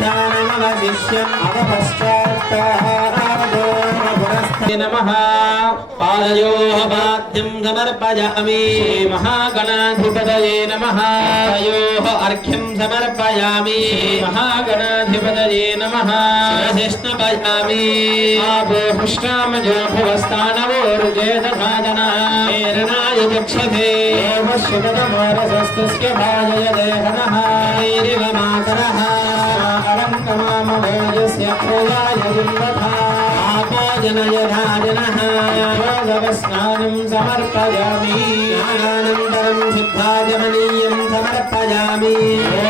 नमवशिष्यम् अवपश्चात्तादो नमः पादयोः पाद्यं समर्पयामि महागणाधिपतये नमः पादयोः अर्घ्यं समर्पयामि महागणाधिपतये नमः शिष्णपयामि आपो पुष्टामजोभुवस्तानवोरुजेतधाजना प्रेरणाय चक्षते शिवतमोरसस्तस्य भाजय देहनः ऐरिव मातरः अलङ्कमामभोजस्य प्रियाय जिन्वथा आपो जनय राजनः योगवस्नानं समर्पयामि ज्ञानानन्दरं सिद्धाजमनीयं समर्पयामि ॐ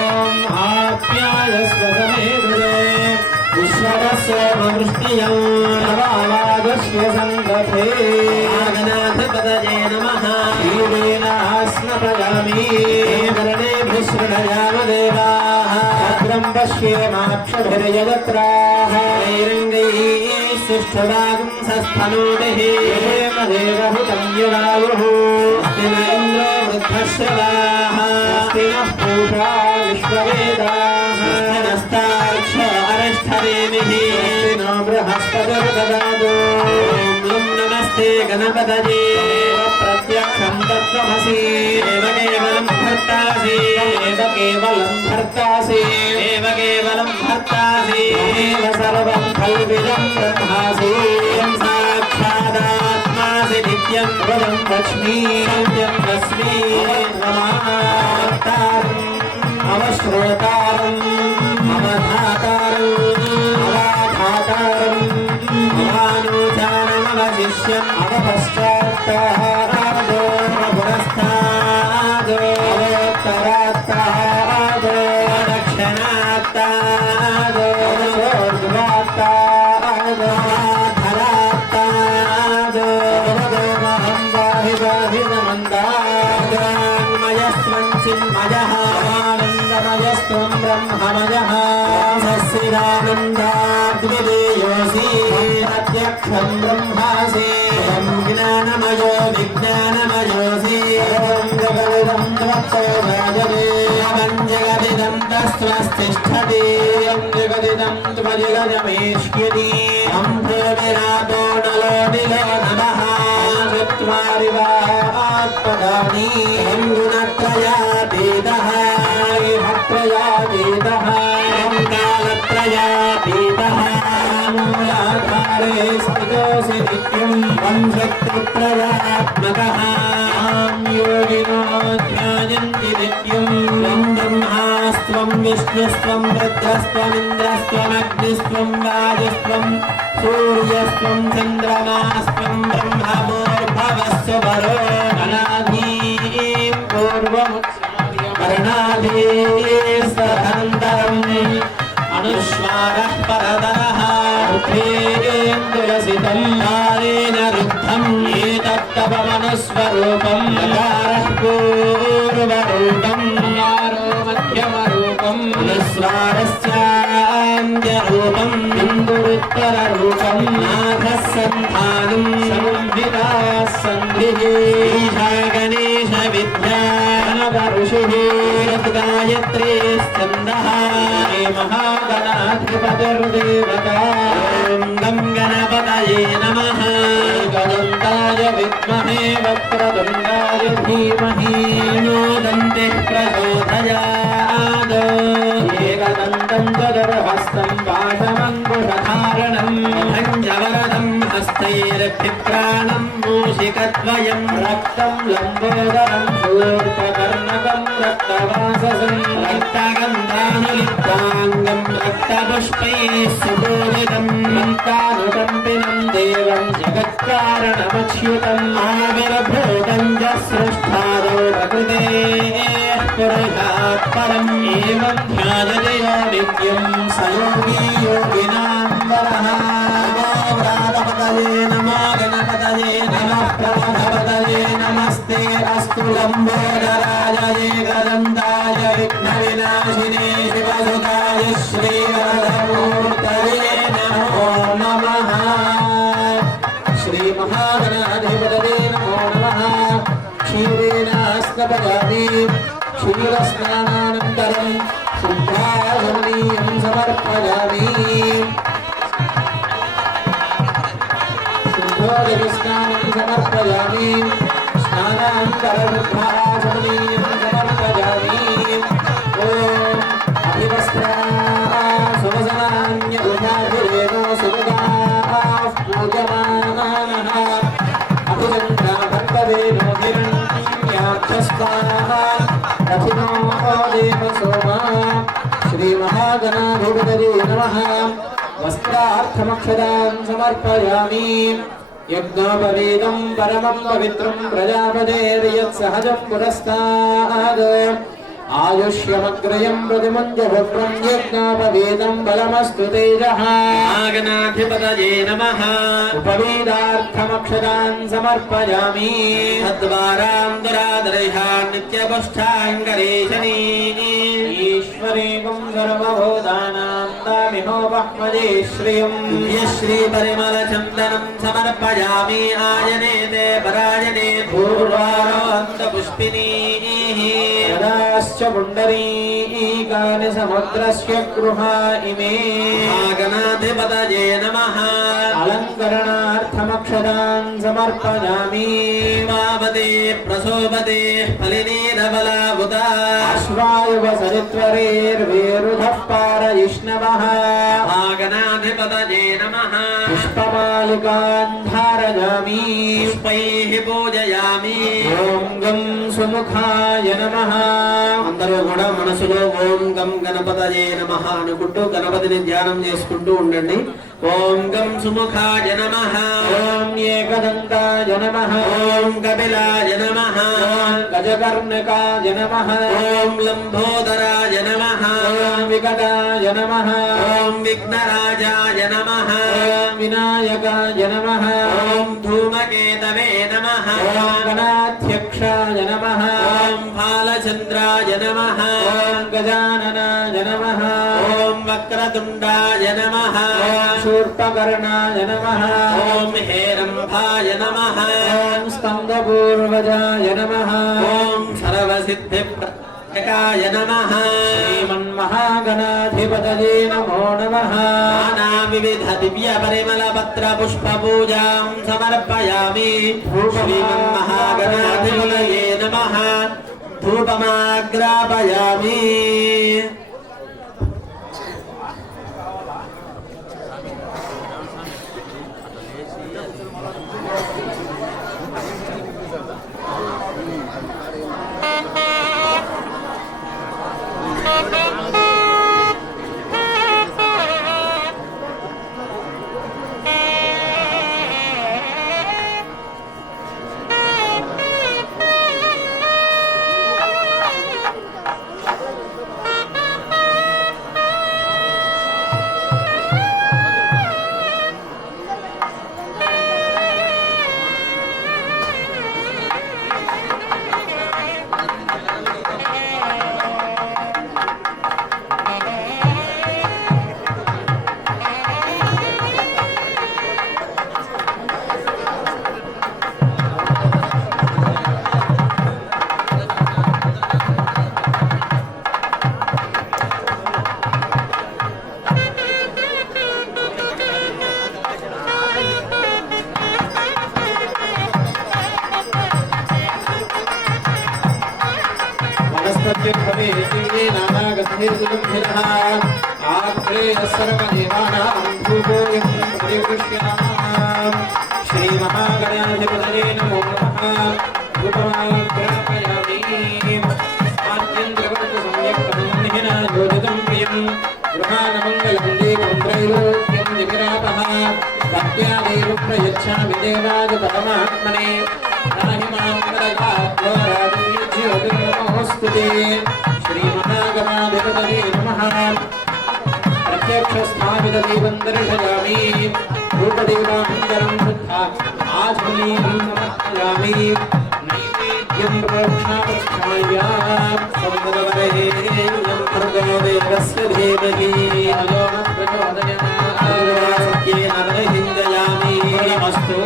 आप्याय स्वतमेदुरे विश्ववसोमवृष्टियं नवावादस्य सङ्गते नागनाधिपतये नमः ीडेन स्नपयामि कर्णेभिसृणयामदेवाः भद्रं पश्येमाक्षभिर्यजत्राः नैरङ्गैः सुष्ठुरागं सस्थनोभिः देवहुतं यदायुः अस्ति न इन्द्रो वृद्धश्रवाः अस्ति नः पूषा विश्ववेदाः नस्तार्क्ष अरिष्ठनेमिः अस्ति नो बृहस्पतिर्ददातु ॐ नमस्ते गणपतये प्रत्यक्षं तत्त्वमसि एव केवलं भर्तासि एव केवलं भर्तासि एव केवलं भर्तासि एव सर्वं खल्विदं ब्रह्मासि साक्षादात्मासि नित्यं वदं लक्ष्मी सत्यं तस्मै त्वमातारम् अवश्रोतारम् अवधातारम् अवाधातारम् अवानोचानमवशिष्यम् अवपश्चात्तादो पुरस्तादो अवोत्तरात्तादो दक्षिणात्तादो ऊर्ध्वात्तादो धरात्तादो महं बाहि बाहि नमन्दान्मयस्त्वं चिन्मयः आनन्दमयस्त्वं ब्रह्ममयः सस्सिदानन्दाद्विदेयोऽसि प्रत्यक्षं ब्रह्मासि ज्ञानमयो विज्ञानमयोऽसि ॐ जगदिदं त्वत्तो भाजते जगदिदं तस्त्वस्तिष्ठति जगदिदं त्वजगजमेष्यति विरातो नलो निलो नमः चत्वारि वा आत्मदानि गुणत्रयातीतः विभत्रयातीतः कालत्रयातीतः मूलाधारे स्थितोऽसि नित्यं वंशत्रयात्मकः योगिनो ध्यायन्ति नित्यं ब्रह्मास्त्वं विष्णुस्त्वं रुद्रस्त्वमिन्द्रस्त्वमग्निस्त्वं वायुस्त्वं सूर्यस्त्वं चन्द्रमास्त्वं ब्रह्मभूर्भुवस्सु वरो अनादीं पूर्वमुच्चार्यमरणादीस्तदनन्तरम् अनुस्वारः परतरः ऋत्वेन्द्रसितं कालेन रुद्धम् एतत्तपमनुस्वरूपं नकारः पूर्वरूपं नारो मध्यमरूपं अनुस्वारस्यान्त्यरूपं बिन्दुरुत्तररूपं नाथः सन्धानं संहिताः सन्धिः ईशा गणेशविद्या गणपऋषिः गायत्री स्कन्दः हे महागणाधिपतिर्देवता ॐ गं गणपतये नमः गदन्ताय विद्महे वक्रतुण्डाय धीमहि नो दन्तिः प्रचोदयात् एकदन्तं चतुर्हस्तं पाशमङ्कुशधारणं भञ्जवरदं हस्तैर्भिप्राणं मूषिकद्वयं रक्तं लम्बोदरं शूर्पकर्णकं रक्तवाससं रक्तगन्धानुलिप्ताङ्गं रक्तपुष्पैः सुपूजितं मन्तानुकम्पिनं देवं जगत्कारणमच्युतम् आविर्भूतं च सृष्टादो प्रकृतेः पुरुषात् परम् एवं ध्यायते यो नित्यं स योगी योगिनां वरः प्रातपतये नमो गणपतये नमः प्रमथपतये नमस्ते अस्तु लम्बोदराय एकदन्ताय विघ्नविनाशिने शिवसुताय श्रीवरदमूर्तये नमो नमः। श्रीमहागणाधिपतये नमो नमः। क्षीरेण स्नापयामि क्षीरस्नानानन्तरं शुद्धाशमनीयं समर्पयामि शुद्धोदकस्नानं समर्पयामि स्नानान्तरशुद्धाशमनीयं समर्पयामि ॐ अभिवस्त्रा सुवसनान्यगुणाभिरेणो सुगताः पूजमानाः अभिचन्द्रा भक्तवेनो हिरण्याक्षस्ताः रथिनो देवसोमा श्रीमहागणाधिपतये नमः वस्त्रार्थमक्षदां समर्पयामि यज्ञोपवीतं परमं पवित्रं प्रजापतेर्यत्सहजं पुरस्ताद् आयुष्यमग्रयं प्रतिमुञ्जभद्रं यज्ञोपवीतं बलमस्तु तेजः गणाधिपतये नमः उपवीदार्थमक्षदां समर्पयामि तद्वारां दुरादर्शान् नित्यपुष्टाङ्गरेशनी ईश्वरेकं सर्वभूतानां दामिहोपह्मदे श्रियम् श्रीपरिमलचन्दनं समर्पयामि आयने ते परायणे पूर्वारोऽन्तपुष्पिनीः यदाश्च पुण्डरीकानि समुद्रस्य गृहा इमे गणाधिपतये नमः अलङ्करणार्थमक्षदां समर्पयामि पावते प्रसोपते फलिनीरबलावुता अश्वायुवसरित्वरेर्वेरुधः पारयिष्णवः गणाधिपतये नमः पुष्पमालिकान् धारयामि पुष्पैः पूजयामि ॐ गं सुमुखाय नमः అందరూ కూడా మనసులో ఓం గం గణపతయే నమః అనుకుంటూ గణపతిని ధ్యానం చేసుకుంటూ ఉండండి. ఓం గం సుముఖాయ నమః ॐ एकदन्ताय नमः ఓం కపిలాయ నమః ॐ गजकर्णकाय नमः ఓం లంబోదరాయ నమః ॐ विकटाय नमः ఓం విఘ్నరాజాయ నమః ॐ विनायकाय नमः ఓం ధూమకేతవే నమః ॐ गणाध्यक्षाय नमः ఓం బాలచంద్రాయ నమః ॐ गजाननाय नमः ఓం వక్రతుండాయ నమః ॐ शूर्पकर्णाय नमः ఓం హేరంభాయ నమః ॐ स्कन्दपूर्वजाय नमः ఓం సర్వసిద్ధిప్రదాయకాయ నమః श्रीमन्महागणाधिपतये नमो नमः నానా వివిధ దివ్య పరిమళ పత్ర పుష్ప పూజాం సమర్పయామి శ్రీమన్మహాగణాధిపతయే నమః ధూపమాగ్రాపయామి श्रीमहागणाधिपतये नमो नमः उपमाग्रापयामि आद्यन्द्रवर्गसम्यक्तमोहिना योजितं प्रियं गृहानमङ्गलं दीपन्द्रैलोक्यं दिविरापः भक्त्या देव प्रयच्छामि देवाय परमात्मने ज्योतिर्नमोऽस्तुते श्रीमहागणाधिपतये नमः प्रत्यक्षस्थापितदेवं दर्शयामि रूपदेवान्तरं शुद्धा आचमनीयं समर्पयामि नैवेद्यं प्रोक्षापस्थायात् संवदवरेण्यं भर्गो देवस्य धीमहि अयो न प्रचोदयात् सत्येन प्रहिन्दयामि नमस्तु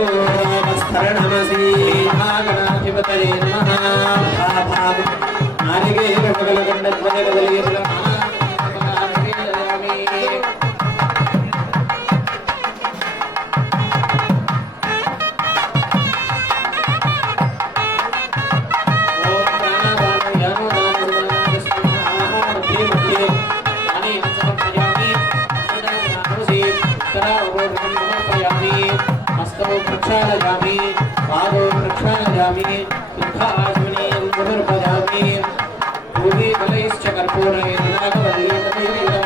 नमस्करणमसि महागणाधिपतये नमः नारिकेलकमलगण्डध्वजकदलीर्लमः शुद्धाश्विनीं समर्पयामि पूगीफलैश्च कर्पूरेण नागवल्लीतैलं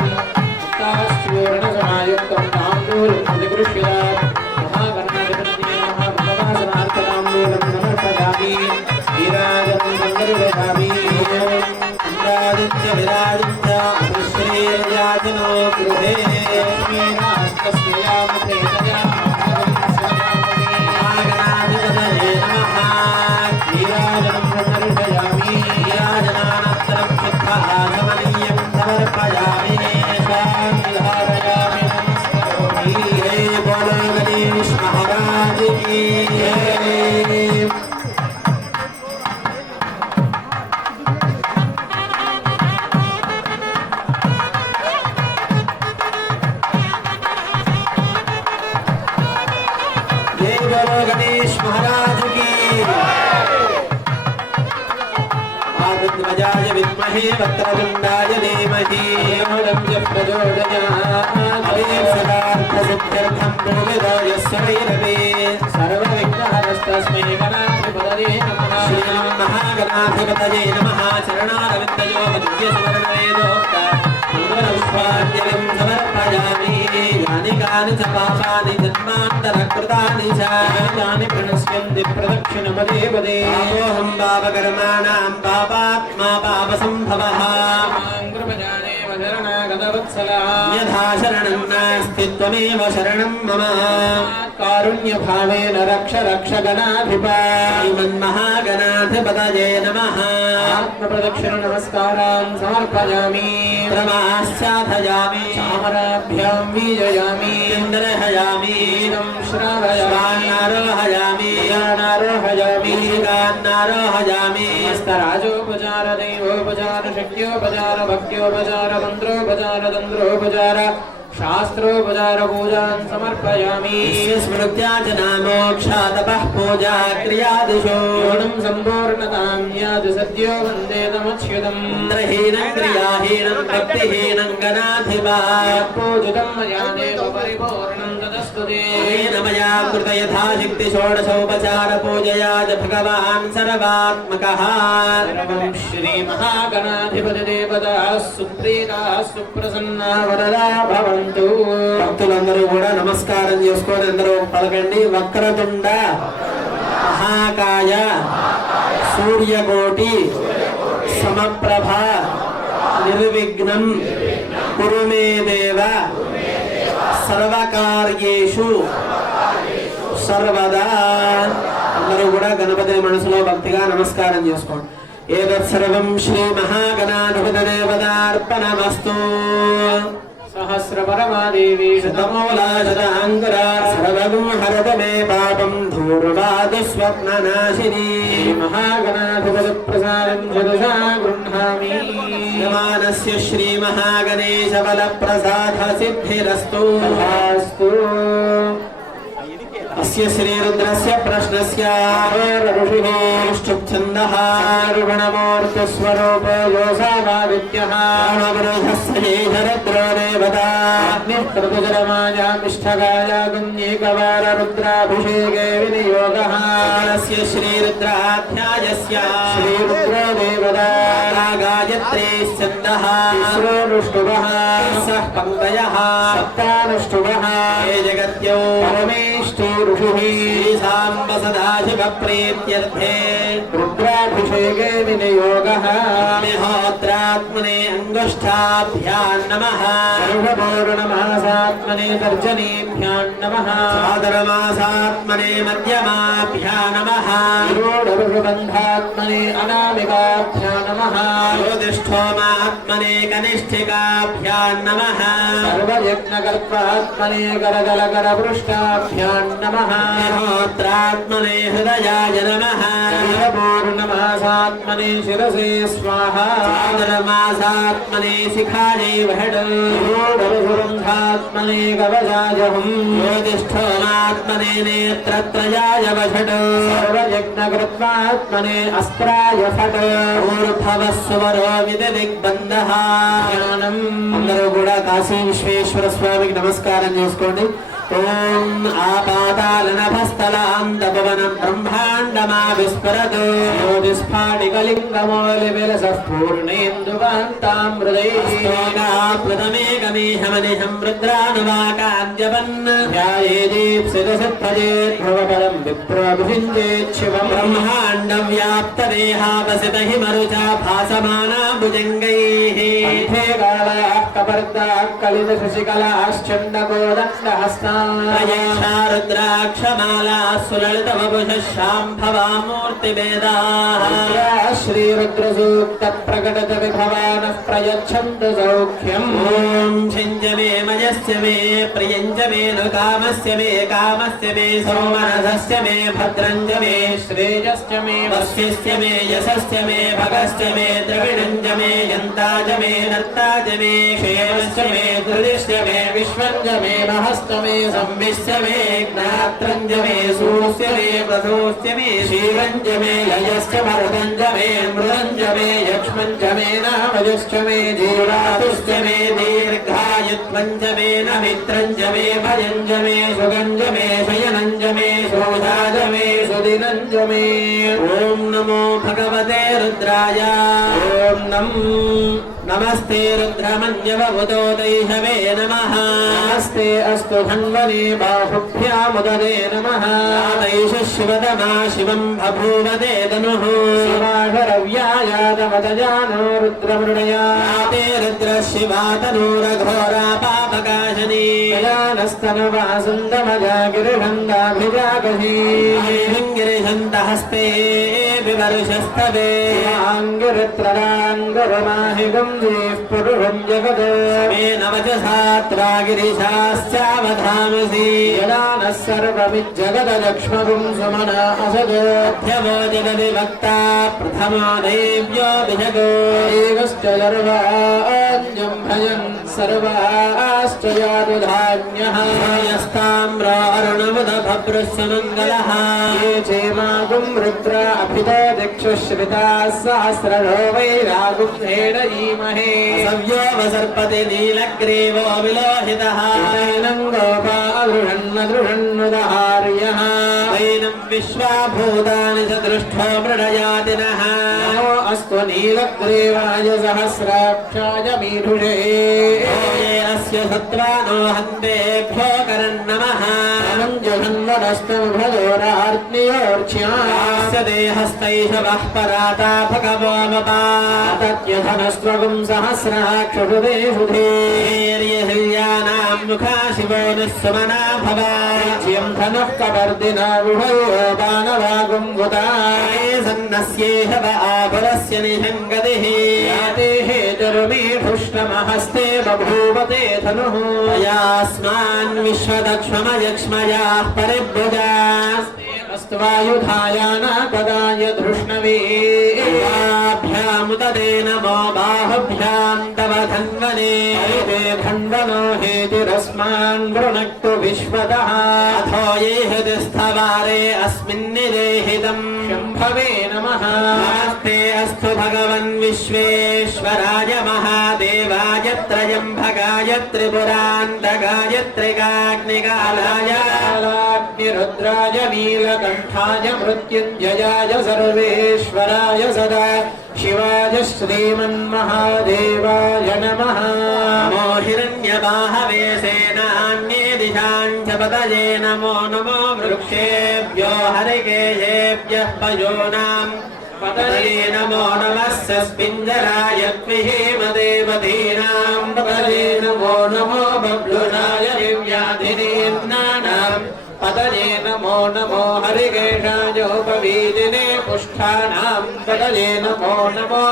मुक्ताश्चूर्णसमायुक्तं ताम्बूलं प्रतिगृह्यताम् महागणाधिपतये महाभगवासनार्थताम्बूलं समर्पयामि वीराजनं मङ्गलदधामि इंद्रादित्य श्रीर्याजनो गृहे लक्ष्मीनास्तस्य यामप्रेतया महागणाधिपतये नमः वीराजनं समर्पयामि वीराजनानन्तरं शुद्धाचमनीयं समर्पयामि स्वामिधारयामि नमस्करोमि हे बोलो गणेश महाराज की जय। गणेश महाराज की आदित्यजाय विद्महे वक्रतुण्डाय धीमहि तन्नो प्रचोदयात् सर्वार्थसिद्ध्यर्थं भूमिदाय स्वैरवे सर्वविघ्नहरस्तस्मै गणाधिपतये नमः श्रीमहागणाधिपतये नमः चरणारविन्दयो विद्यसुवर्णवेदोक्ता मंगलपुष्पाञ्जलिं समर्पयामि यानि कानि च पापानि जन्मान्तरकृतानि च यानि प्रणश्यन्ति प्रदक्षिणपदे पदे पापोऽहं पापकर्माणां पापात्मा पापसम्भवः मां कृपयानेव शरणागतवत्सला यथा शरणं नास्ति त्वमेव शरणं मम कारुण्यभावेन रक्ष रक्ष गणाधिपा श्रीमन्महागणाधिपतये नमः आत्मप्रदक्षिण नमस्कारान् समर्पयामि प्रमाश्चाथयामि चामराभ्यां बीजयामि इन्द्रहयामि वीरं श्रावयामि आरोहयामि गानारोहयामि गानारोहयामि स्तराजोपचार दैवोपचार शक्योपचार भक्त्योपचार मन्त्रोपचार तन्त्रोपचार शास्त्रोपचार पूजान् समर्पयामि स्मृत्यार्चना मोक्षा तपः पूजा क्रियादिषु योनं सम्पूर्णतां याति सद्यो वन्दे तमच्युतम् इन्द्रहीनं क्रियाहीनं भक्तिहीनं गणाधिपा पूजितं मया देव परिपूर्णं तदस्तु ते मया कृत यथाशक्ति षोडशोपचार पूजया च भगवान् सर्वात्मकः सर्वं श्रीमहागणाधिपति देवताः सुप्रीताः सुप्रसन्ना वरदा भवन्तु భక్తులందరూ కూడా నమస్కారం చేసుకొని అందరూ పలకండి వక్రతుండ మహాకాయ సూర్యకోటి సమప్రభ నిర్విఘ్నం కురు మే దేవ సర్వకార్యేషు సర్వదా అందరూ కూడా గణపతి మనసులో భక్తిగా నమస్కారం చేసుకోండి ఏతత్ సర్వం శ్రీ మహాగణాధిపతిదేవతార్పణమస్తు सहस्रपरमादेवी शतमूला शताङ्कुरा सर्वगुं हरत मे पापं धूर्वादु स्वप्ननाशिनी महागणाधिपतिप्रसादं जगसा गृह्णामि यमानस्य श्रीमहागणेशबलप्रसादसिद्धिरस्तु तथास्तु अस्य श्रीरुद्रस्य प्रश्नस्य ऋषिः ष्टुप्छन्दः ऋगणमूर्तिस्वरूपो योऽसामादित्यः ऋद्रो देवता ऋतुजरमायामिष्ठगाय गुण्येकवाररुद्राभिषेके विनियोगः अस्य श्रीरुद्राध्यायस्य श्रीरुद्रो देवता गायत्री छन्दः श्रोनुष्टुभः सः पङ्क्तयः सप्तानुष्टुभः हे जगत्यो परमेष्टि ऋषिः साम्ब सदाशिवप्रीत्यर्थे रुद्राभिषेके विनियोगः मेहोत्रात्मने अङ्गुष्ठाभ्यां नमः सर्वपूर्णमासात्मने तर्जनीभ्यां नमः भाद्रमासात्मने मध्यमाभ्यां नमः षोडशबन्धात्मने अनामिकाभ्यां नमः ज्योतिष्ठोमात्मने कनिष्ठिकाभ्यां नमः सर्वयज्ञकल्पात्मने करजलकरपृष्ठाभ्यां नमः होत्रात्मने हृदयाय नमः पूर्णमासात्मने शिरसे स्वाहा चान्द्रमासात्मने शिखायै वषड् कवचाजहम् ज्योतिष्ठोमात्मने नेत्रत्रयाय वषड् सर्वयज्ञकृत्वात्मने अस्त्राय फट् ऊर्ध्वस्वरो విదిగ్బంధః జ్ఞానం అందరూ కూడా కాశీ విశ్వేశ్వర స్వామికి నమస్కారం చేసుకోండి ఓం ఆపాతాళనభస్థలాంతపవనం బ్రహ్మాండమా విస్ఫురతు జ్యోతిస్ఫాటికలింగమౌలివిలసః పూర్ణేందుకాంతామృతైస్తోగాప్లుతమేకమీహమనిహం రుద్రానువాకాద్యవన్ ధ్యాయేదీప్సితసిద్ధయేద్భవపదం విప్రోభిషించేచ్చివం బ్రహ్మాండం వ్యాప్తదేహావసిత హిమరుచా భాసమానా భుజంగైః కంఠే కాళాః కపర్దాః కలితశశికలాశ్చండకోదండహస్తా రుద్రాక్షమాలా సులలితవపుషః శాంభవామూర్తివేదాః శ్రీరుద్రసూక్త ప్రకటత విభవానః ప్రయచ్చन्तు సౌఖ్యం ఓం ఛింజ మే మయస్య మే ప్రియంజ మే ను కామస్య మే సోమనసస్య మే భద్రంజ మే శ్రేయస్య మే వస్యస్య మే యశస్య మే భగస్య మే ద్రవిణంజ మే యంతాజ మే నర్తాజ మే క్షేమస్య మే ధృతిశ్య మే విశ్వంజ మే మహస్త మే సంవిశ్య మే జ్ఞాత్రంజ మే సూస్య మే ప్రసూస్య మే శ్రీరంజ మే లయస్య భరతంజ మే మృదంజ మే యక్ష్మంజ మే నామజశ్చ మే జీవాతుశ్చ మే దీర్ఘాయుత్వంజ మే నమిత్రంజ మే భయంజ మే సుగంజ మే శయనంజ మే శోషాజ మే సుదినంజ మే ఓం నమో భగవతే రుద్రాయ ఓం నమస్తే రుద్రమన్యవభుతో దైహవే నమః నమస్తే అస్తు ధన్వనే బాహుభ్యాముదదే నమః దైష శివతమా శివం బభూవదే తనుః శివాఘరవ్యాయాతమతజానో రుద్రమృణయా తే రుద్ర శివాతనూరఘోరా పాపకాశనీ గజానస్తనవాసుందమజా గిరిహందాభిజాగహీ గిరిహంతహస్తే వివర్షస్తదే అంగిరిత్రరాంగరమాహిగం పురుషం జగద్ మే నవచసాత్రాగిరిశాశ్చావధామసి యదానః సర్వమిజ్జగదలక్ష్మగుం సుమనా అసదోధ్యవో జగద్విభక్తా ప్రథమో దేవ్యోభిషగో ఏకశ్చ సర్వాంజం భజన్ సర్వాశ్చ యాతుధాన్యః యస్తామ్రో అరుణముదభభృశ్య మంగళః ये चेमागुं रुद्र अभितो दिक्षुश्रिताः सहस्रशो वैरागुंहेण ईमहे सव्योपसर्पति नीलग्रीवो विलोहितः नैनं गोपादृषन्नदृषन्नुदहार्यः वैनं विश्वाभूतानि च दृष्टो मृडयाति नः नमो अस्तु नीलग्रीवाय सहस्राक्षाय मीढुषे ये अस्य सत्त्वानो हन्तेभ्यो करन्नमः जहन्वनस्तमुभदोरार्त्नियोर्च्यास्य देहस्तैषवः पराता भगवो मपातत्यधनस्त्वगुं सहस्राक्षुषुदेषुधेर्यहिल्यानां मुखा शिवो निःसुमना भवाज्यं धनुः कपर्दिना उभयो दानवागुं वुताये सन्नस्येह व आभरस्य निषङ्गतिः यातेः जरुमीढुष्टमहस्ते बभूवते धनुः यास्मान् विश्वदक्ष्ममयक्ष्मयाः परिभुजास्ते अस्तवायुधायानापदाय धृष्णवे भ्यामुददे नमो बाहुभ्यां तव धन्वने हरिते धन्वनो हेतिरस्मान् वृणक्तु विश्वतः अथो ये हृदिस्थवारे अस्मिन्निदेहितं शम्भवे नमः नमस्ते अस्तु भगवन् विश्वेश्वराय महादेवाय त्रयम्भगाय त्रिपुरान्तकाय त्रिकाग्निकालाय रुद्राय नीलकण्ठाय मृत्युञ्जयाय सर्वेश्वराय सदा शिवाय श्रीमन्महादेवाय नमः नमो हिरण्यबाहवे सेनान्ये दिशां च पतये नमो नमो वृक्षेभ्यो हरिकेशेभ्यः पयोनां पतये नमो नमः सस्पिञ्जराय त्विहेमदेवधीनां पतये नमो नमो बब्लुनाय दिव्याधिनेन्द्राणां पतये नमो नमो हरिकेशायोपवीदिने पुष्ठानां पतये नमो नमो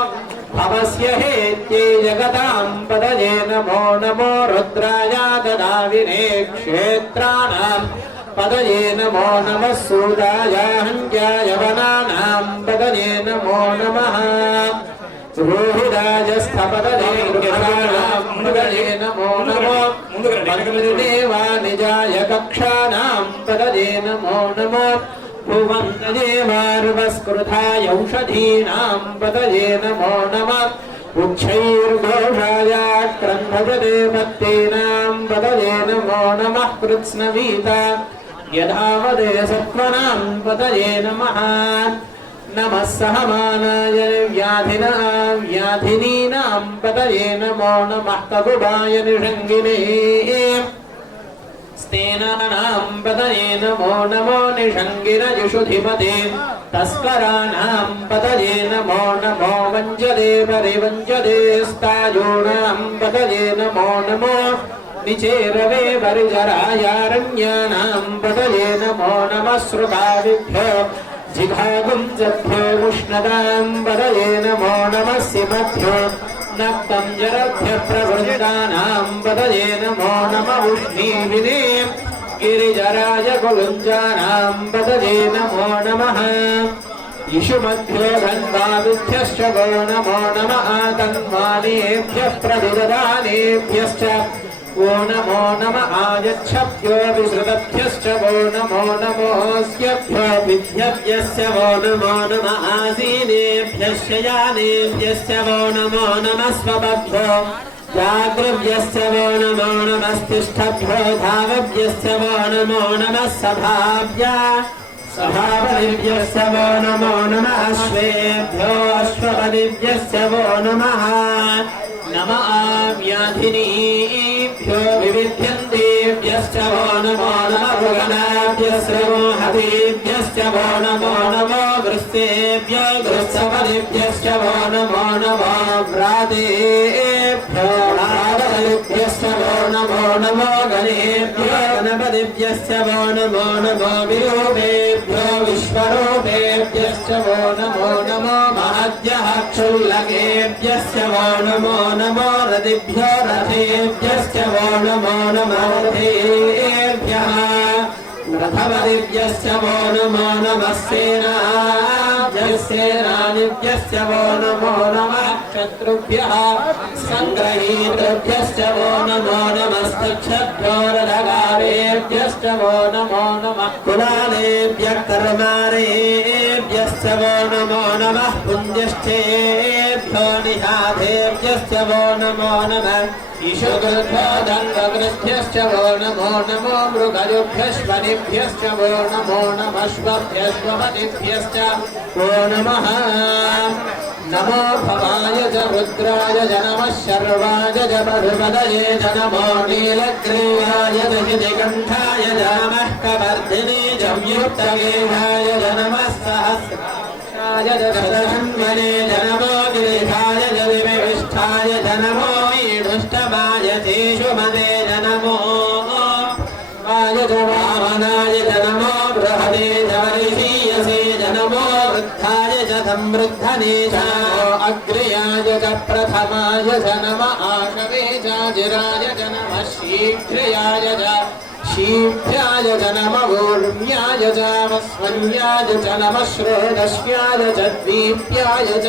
भवस्य हेत्यै जगतां पतये नमो नमो रुद्राय ददाविने क्षेत्राणां पतये नमो नमः सूदाय हन्त्याय वनानां पतये नमो नमः रोहिराजस्थपतये मृगाणां पतये नमो नमो वक्रदेवा निजाय कक्षाणां पतये नमो नमो भुवन्तदेवार्वस्कृताय औषधीनां पतये नमो नमः उच्छैर्घोषाय क्रन्भजते पत्तीनां पतये नमो नमः कृत्स्नवीता यधावदे सत्त्वनां पतये नमः नमः सहमानाय व्याधिनीनां पतये नमो नमः ककुबाय निषङ्गिने स्तेनानां पतये नमो नमो निषङ्गिनजुषुधिमते तस्कराणां पतये नमो नमो वञ्जदे परिवञ्जदे स्तायूणां पतये नमो नमो निचेरवे परिजरायारण्यानां पतये नमो नमः श्रुतादिभ्यो जिघागुञ्जभ्यो उष्णतां पतये नमो नमः सिमभ्यो नक्तं जरभ्यः प्रवृन्दानां पतये नमो नमः उष्णीभिने गिरिजराय कुलुञ्जानां पतये नमो नमः इषुमभ्यो धन्वादिभ्यश्च वो नमो नमः तन्वानेभ्यः प्रतिददानेभ्यश्च वो नमो नमः आयच्छभ्यो विसृतभ्यश्च वो नमो नमोऽस्यभ्यो विद्यभ्यश्च वो नमो नमः आसीनेभ्यश्च यानेभ्यश्च वो नमो नमः स्वपभ्यो जागृभ्यश्च वो नमो नमस्तिष्ठभ्यो धावभ्यश्च वो नमो नमः सभाभ्या सभापतिभ्यश्च वो नमो नमः अश्वेभ्यो अश्वपतिभ्यश्च वो नमः नमः व्याधिनीभ्यो विविध्यन्तेभ्यश्च वो नमो नमः भुवनाभ्यश्च वो हतेभ्यश्च वो नमो नमो वृत्सेभ्यो वृत्सपतिभ्यश्च वो नमो नमो व्रातेभ्यो व्रातपतिभ्यश्च वो नमो नमो गणेभ्यो गणपतिभ्यश्च वो नमो नमो विरूपेभ्यो विश्वरूपेभ्यश्च वो नमो नमो महद्यः क्षुल्लकेभ्यश्च वो नमो नमो रतिभ्यो रथेभ्यश्च वो नमो नमो रथेभ्यः रथपतिभ्यश्च वो नमो नमः सेनानिभ्यश्च वो नमो नमः शत्रुभ्यः सङ्ग्रहीतृभ्यश्च वो नमो नमस्तक्षभ्यो रथगारेभ्यश्च वो नमो नमः कुलालेभ्यः कर्मारेभ्यश्च वो नमो नमः पुञ्जश्चेभ्यो निषाधेभ्यश्च वो नमो नमः ईशुगृभ्यो दण्डकृभ्यश्च वो नमो नमो मृगजुभ्यश्वनिभ्यश्च वो नमो नमः श्वभ्यश्वपतिभ्यश्च वो नमः नमो भवाय च रुद्राय च नमः शर्वाय च मधुपदये च नमो नीलग्रीवाय च शितिकण्ठाय च नमः कवर्धिने च व्युक्तगेहाय च नमः सहस्राय च शतधन्वने च नमो गिरिधाय च विविष्ठाय च नमो ईढुष्टमाय तेषुमते च नमो वाय च वामनाय च नमो बृहदे च वरिषीयसे च नमो वृद्धाय च संवृद्धने च अग्र्याय च प्रथमाय च नमः आशवे च जिराय च नमः शीघ्रयाय च शीघ्राय च नमः ऊर्म्याय च वस्वन्याय च नमः श्रोदश्याय च द्वीप्याय च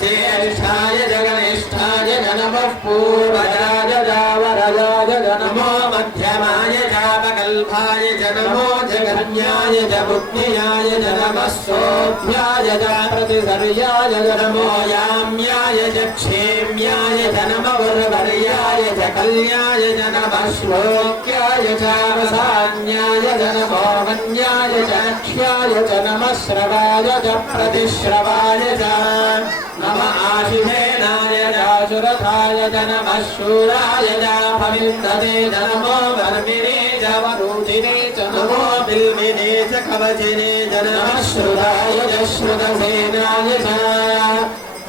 ज्येष्ठाय च गणेष्ठाय च नमः पूर्वजाय च वरजाय च नमो मध्यमाय च वकल्भाय च नमो जगन्याय च बुद्ध्याय च नमः सोऽभ्याय च प्रतिसर्याय च नमो याम्याय च क्षेम्याय च नमः वरवर्याय च कल्याय च नमः श्लोक्याय च वसान्याय च नमो वन्याय च क्ष्याय च नमः श्रवाय च प्रतिश्रवाय च नमः आशिषेणाय च सुरथाय च नमः शूराय च भविन्दते च नमो वर्मिणे च वरुधिने च नमो बिल्मिने च कवचिने च नमः श्रुताय च श्रुतसेनाय च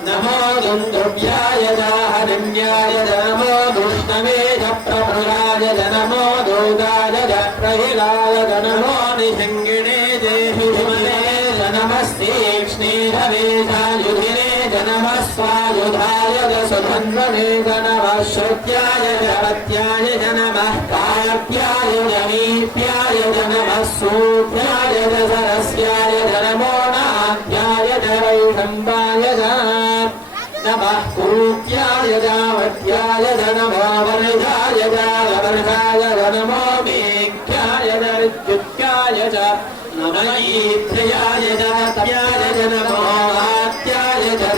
नमो दुन्दुभ्याय च हरिण्याय च नमो दुष्णवे च प्रभुराय च नमो दूताय च प्रहिलाय च नमो निषङ्गिणे च हिमने च नमस्तीक्ष्णे रवेशायुधिने च नमः स्वायुधाय च सुधन्वने च नमः श्रुत्याय च पत्याय च नमः कार्प्याय च वीप्याय च नमः सूभ्याय च सरस्याय च नमो नाभ्याय च वैषम्बाय च नमः कूप्याय च वध्याय च नमो वर्षाय च वर्षाय च नमो मेघ्याय च ऋत्युत्याय च नमः ईथ्याय च तप्याय च नमो आत्याय च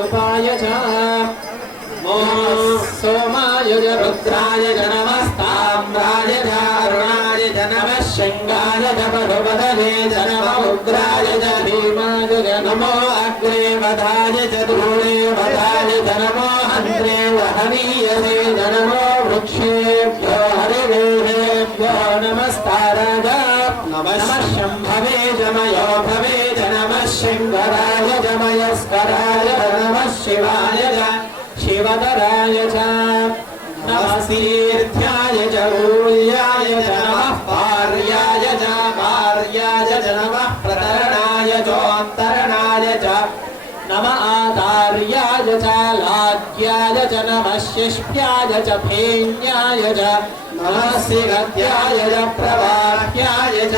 स्तुपाय च सोमाय च रुद्राय च नमस्ताम्राय च अरुणाय च नमः शृङ्गाय च पशुपतये च नमः उग्राय च भीमाय च नमो अग्रे वधाय च दूरे वधाय च नमो हन्त्रे वहनीयसे च नमो वृक्षेभ्यो हरिवेभ्यो नमस्ताराय नमः शम्भवे च मयो भवे च नमः शृङ्गराय च मयस्कराय नमः शिवाय च शिवधराय च नमः तीर्थ्याय च ऊर्याय च नमः पार्याय च कार्याय च नमः प्रतरणाय चोत्तरणाय च नमः आधार्याय च लाज्याय च नमः शिष्प्याय च फेन्याय च नमः सिगत्याय च प्रवाह्याय च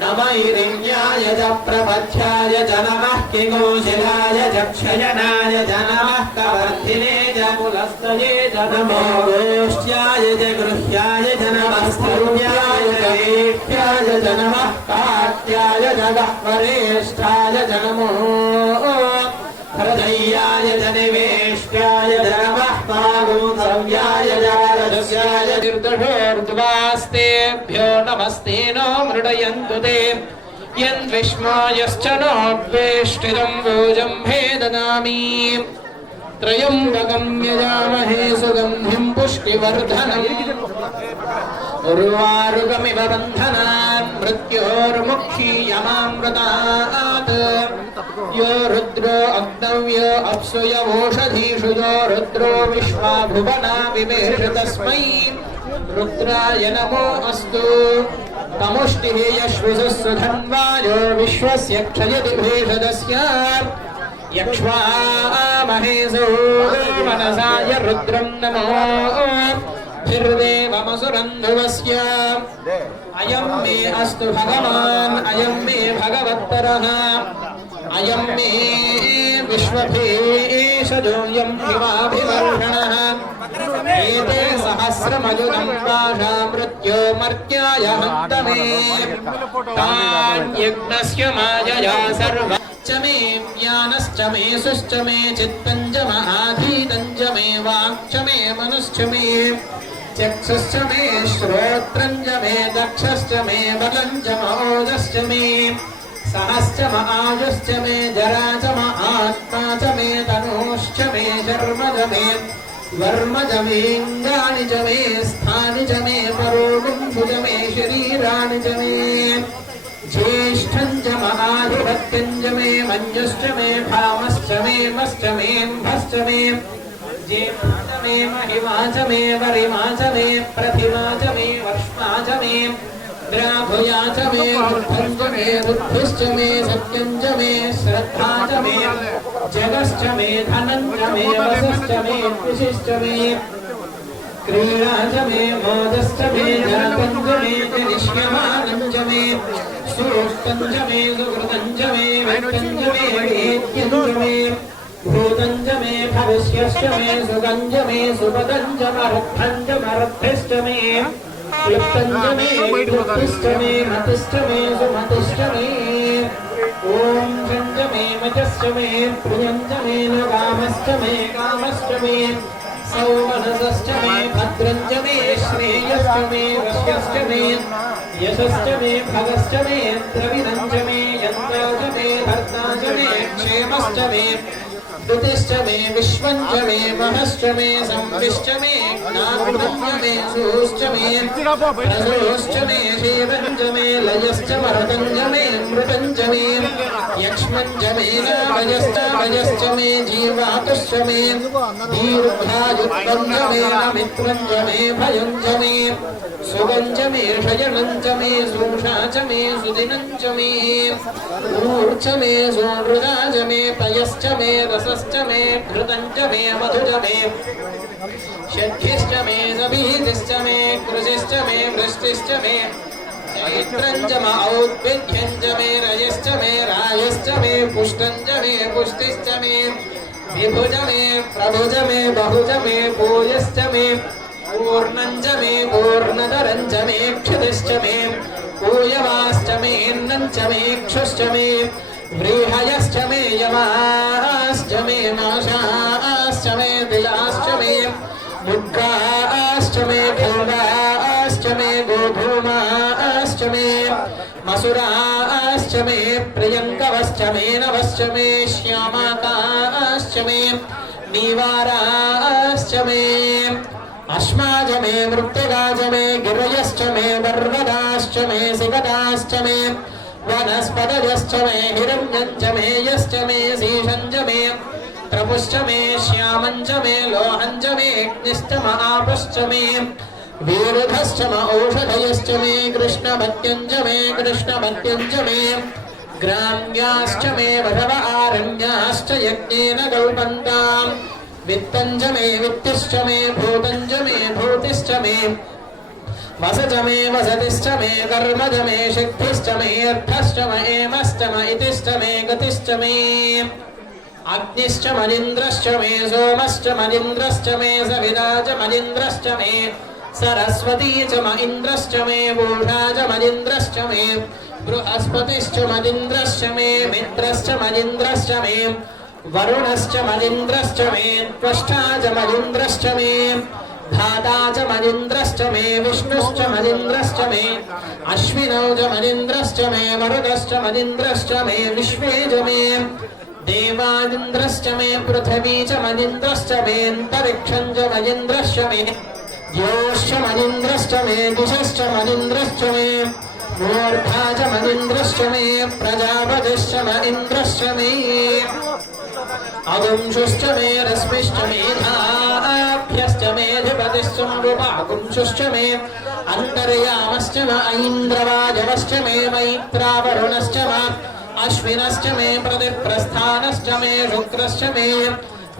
नमः हिरण्याय च प्रपथ्याय च नमः किंकौशलाय च क्षयनाय च नमः कवर्धिने च पुलस्तये च नमो गोष्ठ्याय च गृह्याय च नमः स्तुत्याय च वेष्ट्याय च नमः काट्याय च गह्वरेष्ठाय च नमो हृदयाय च निवेष्ट्याय च नमः पागुसव्याय च रजस्याय निर्दोषोर्ध्वास्तेभ्यो नमस्ते नो मृडयन्तु ते यन्विष्मायश्च नोद्वेष्टितं भोजं भेदनामि त्रयम्बकं यजामहे सुगन्धिं पुष्टिवर्धनम् उर्वारुकमिव बन्धनान् मृत्योर्मुक्षीयमामृतात् यो रुद्रो अग्नौ यो अप्सु यमोषधीषु यो रुद्रो विश्वा भुवना विवेश तस्मै रुद्राय नमो अस्तु तमुष्टिः यश्विषुः धन्वायो विश्वस्य क्षयति भेषदस्य यक्ष्वामहेषु मनसाय रुद्रं नमो धिर्देवमसुरन्धुवस्य अयं मे अस्तु भगवान् अयं मे भगवत्तरः अयं मे विश्वभेषजोऽयं हिमाभिवर्षणः एते सहस्रमयुगं पाशा मृत्योमर्त्याय हन्त मे तान् यज्ञस्य मायया सर्वं च मे ज्ञानश्च मे सुश्च मे चित्तं च महाधीतं च मे वाक् च मे मनश्च मे चक्षुश्च मे श्रोत्रं च मे दक्षश्च मे बलं च महोदश्च मे सहश्च महायुश्च मे जरा च महात्मा च मे तनूश्च मे शर्म च मे वर्म च मेऽङ्गानि च मे स्थानि च मे परोगुंसु च मे शरीराणि च मे ज्येष्ठं च महाधिपत्यं च मे मञ्जुश्च मे भामश्च मे मश्च मे म्भश्च मे ज्येष्ठ मे महिमा च मे वरिमा च मे प्रतिमा च मे वर्ष्मा च मे द्राभुया च मे बुद्धं च मे बुद्धिश्च मे सत्यं च मे श्रद्धा च मे जगश्च मे धनं च मे वसश्च मे कृषिश्च मे क्रीडा च मे मोदश्च मे जातं च मे निष्यमानं च मे सूक्तं च मे सुकृतं च मे वित्तं च मे वेद्यं च मे भूतं च मे भविष्यश्च मे सुगं च मे सुपदं च मरुद्धं च मरुद्भिश्च मे क्लुप्तं च मे क्लुप्तिश्च मे मतिश्च मे सुमतिश्च मे ॐ चं च मे मजश्च मे प्रियं च मे न कामश्च मे कामश्च मे सौमनसश्च मे भद्रं च मे श्रेयश्च मे वश्यश्च मे यशश्च मे भगश्च मे द्रविणं च मे यन्त्रा च मे भर्ता च मे क्षेमश्च मे ऋतिश्च मे विश्वं च मे महश्च मे संविश्च मे ज्ञानं च मे सुश्च मे रसोश्च मे शिवं च मे लयश्च मरुतं च मे मृतं च मे यक्ष्मं च मे नामयश्च मे जीवातुश्च मे दीर्घायुत्वं च मे मित्रं च मे भयं च मे सुगं च मे शयनं च मे सूषा च मे सुदिनं च मे ऊर्च मे सोनृता च मे पयश्च मे रसश्च मे घृतं च मे मधु च मे षड्भिश्च मे सभीतिश्च मे कृशिश्च मे वृष्टिश्च मे चैत्रं च म औद्भिद्यं च मे रयश्च मे रायश्च मे पुष्टं च मे पुष्टिश्च मे विभुज मे प्रभुज मे बहुज मे पूयश्च मे पूर्णं च मे पूर्णधरं च मे क्षितिश्च मे पूयवाश्च मे इन्नं च मे क्षुश्च मे व्रीहयश्च मे यमाश्च मे शुक्राश्च मे बिल्वाश्च मे गोधूमाश्च मे मसुराश्च मे प्रियङ्कवश्च मे नवश्च मे श्यामाकाश्च मे नीवाराश्च मे अस्माज मे मृत्तिकाज मे गिरयश्च मे पर्वताश्च मे सिकताश्च मे वनस्पतयश्च मे हिरण्यञ्च मे यश्च मे शीशञ्च मे त्रपुश्च मे श्यामञ्च मे लोहञ्च मे अग्निश्च महापश्च मे वीरुधश्च म औषधयश्च मे कृष्णभत्यञ्च मे कृष्णभत्यञ्च मे ग्राम्याश्च मे वधव आरण्याश्च यज्ञेन कल्पन्ताम् वित्तञ्च मे वित्तिश्च मे भूतञ्च मे भूतिश्च मे वसच मे वसतिश्च मे कर्मज मे शक्तिश्च मे अर्थश्च मे एमश्च मे इतिश्च मे गतिश्च मे अग्निश्च मनिन्द्रश्च मे सोमश्च मनिन्द्रश्च मे सविता च मनिन्द्रश्च मे सरस्वती च म इन्द्रश्च मे वूषा च मनिन्द्रश्च मे बृहस्पतिश्च मनिन्द्रश्च मे मित्रश्च मनिन्द्रश्च मे वरुणश्च मनिन्द्रश्च मे त्वष्टा च मनिन्द्रश्च मे धाता च मनिन्द्रश्च मे विष्णुश्च मनिन्द्रश्च मे अश्विनौ च मनिन्द्रश्च मे मरुतश्च मनिन्द्रश्च मे विश्वे च मे देवादिन्द्रश्च मे पृथिवी च मनिन्द्रश्च मे अन्तरिक्षं च मनिन्द्रश्च मे योश्च मनिन्द्रश्च मे दिशश्च मनिन्द्रश्च मे मूर्धा च मनिन्द्रश्च मे प्रजापतिश्च म इन्द्रश्च मे अगुंशुश्च मे रश्मिश्च मे धाभ्यश्च मे धिपतिश्च नृपागुंशुश्च मे अन्तर्यामश्च म ऐन्द्रवाजवश्च मे मैत्रावरुणश्च म अश्विनश्च मे प्रतिप्रस्थानश्च मे शुक्रश्च मे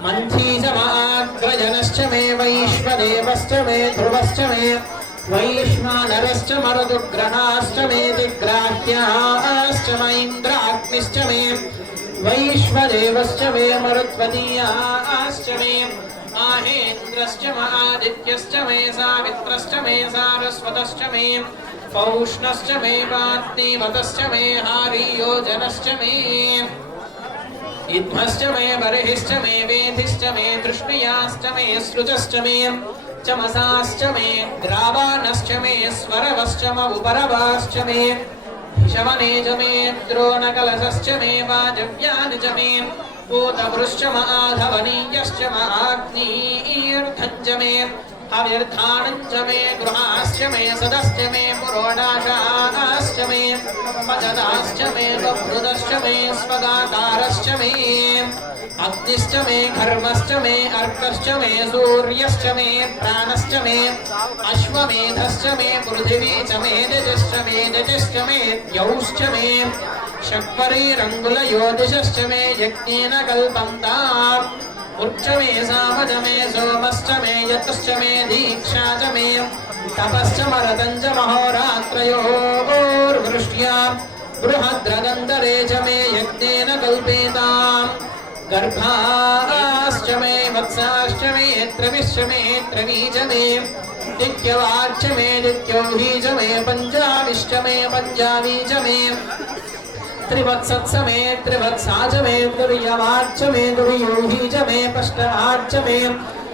मन्थी च म आग्रजनश्च मे वैश्वदेवश्च मे ध्रुवश्च मे वैश्वानरश्च मरुदुग्रहाश्च मे दिग्राह्याश्च म इन्द्राग्निश्च मे वैश्वदेवश्च मे मरुत्वदीयाश्च मे आहेन्द्रश्च म आदित्यश्च मे सावित्रश्च मे सारस्वतश्च मे पौष्णश्च मे पात्नीवतश्च मे हारियोजनश्च मे इद्मश्च मे बर्हिश्च मे वेधिश्च मे तृष्णयाश्च मे सृजश्च मे चमसाश्च मे द्रावाणश्च मे स्वरवश्च म उपरवाश्च मे शवने च मे द्रोणकलशश्च मे वाजव्यानि च मे पूतवृश्च म आधवनीयश्च म आग्नीर्धञ्च मे हविर्धानं च मे गृहाश्च मे सदश्च मे पुरोडाशाश्च मे पचदाश्च मे बभृदश्च मे स्वगातारश्च मे अग्निश्च मे घर्मश्च मे अर्कश्च मे सूर्यश्च मे प्राणश्च मे अश्वमेधश्च मे पृथिवी च मे दितिश्च मे दितिश्च मे द्यौश्च मे शक्वरीरङ्गुलयोदिशश्च मे यज्ञेन कल्पन्ताम् उच्च मे सामज मे सोमश्च मे यतश्च मे दीक्षा च मे तपश्च मरदञ्च महोरात्रयोर्वृष्ट्या बृहद्रदन्तरे च मे यज्ञेन कल्पेताम् गर्भाश्च मे वत्साश्च मे त्रविश्च मे त्रवी च मे दित्यवाच्च मे दित्यौही च मे पञ्जाविश्च मे पञ्जावी च मे त्रिवत्सत्स मे त्रिवत्सा च मे तुर्यवाच्च मे तुर्योही च मे पष्टवाच्च मे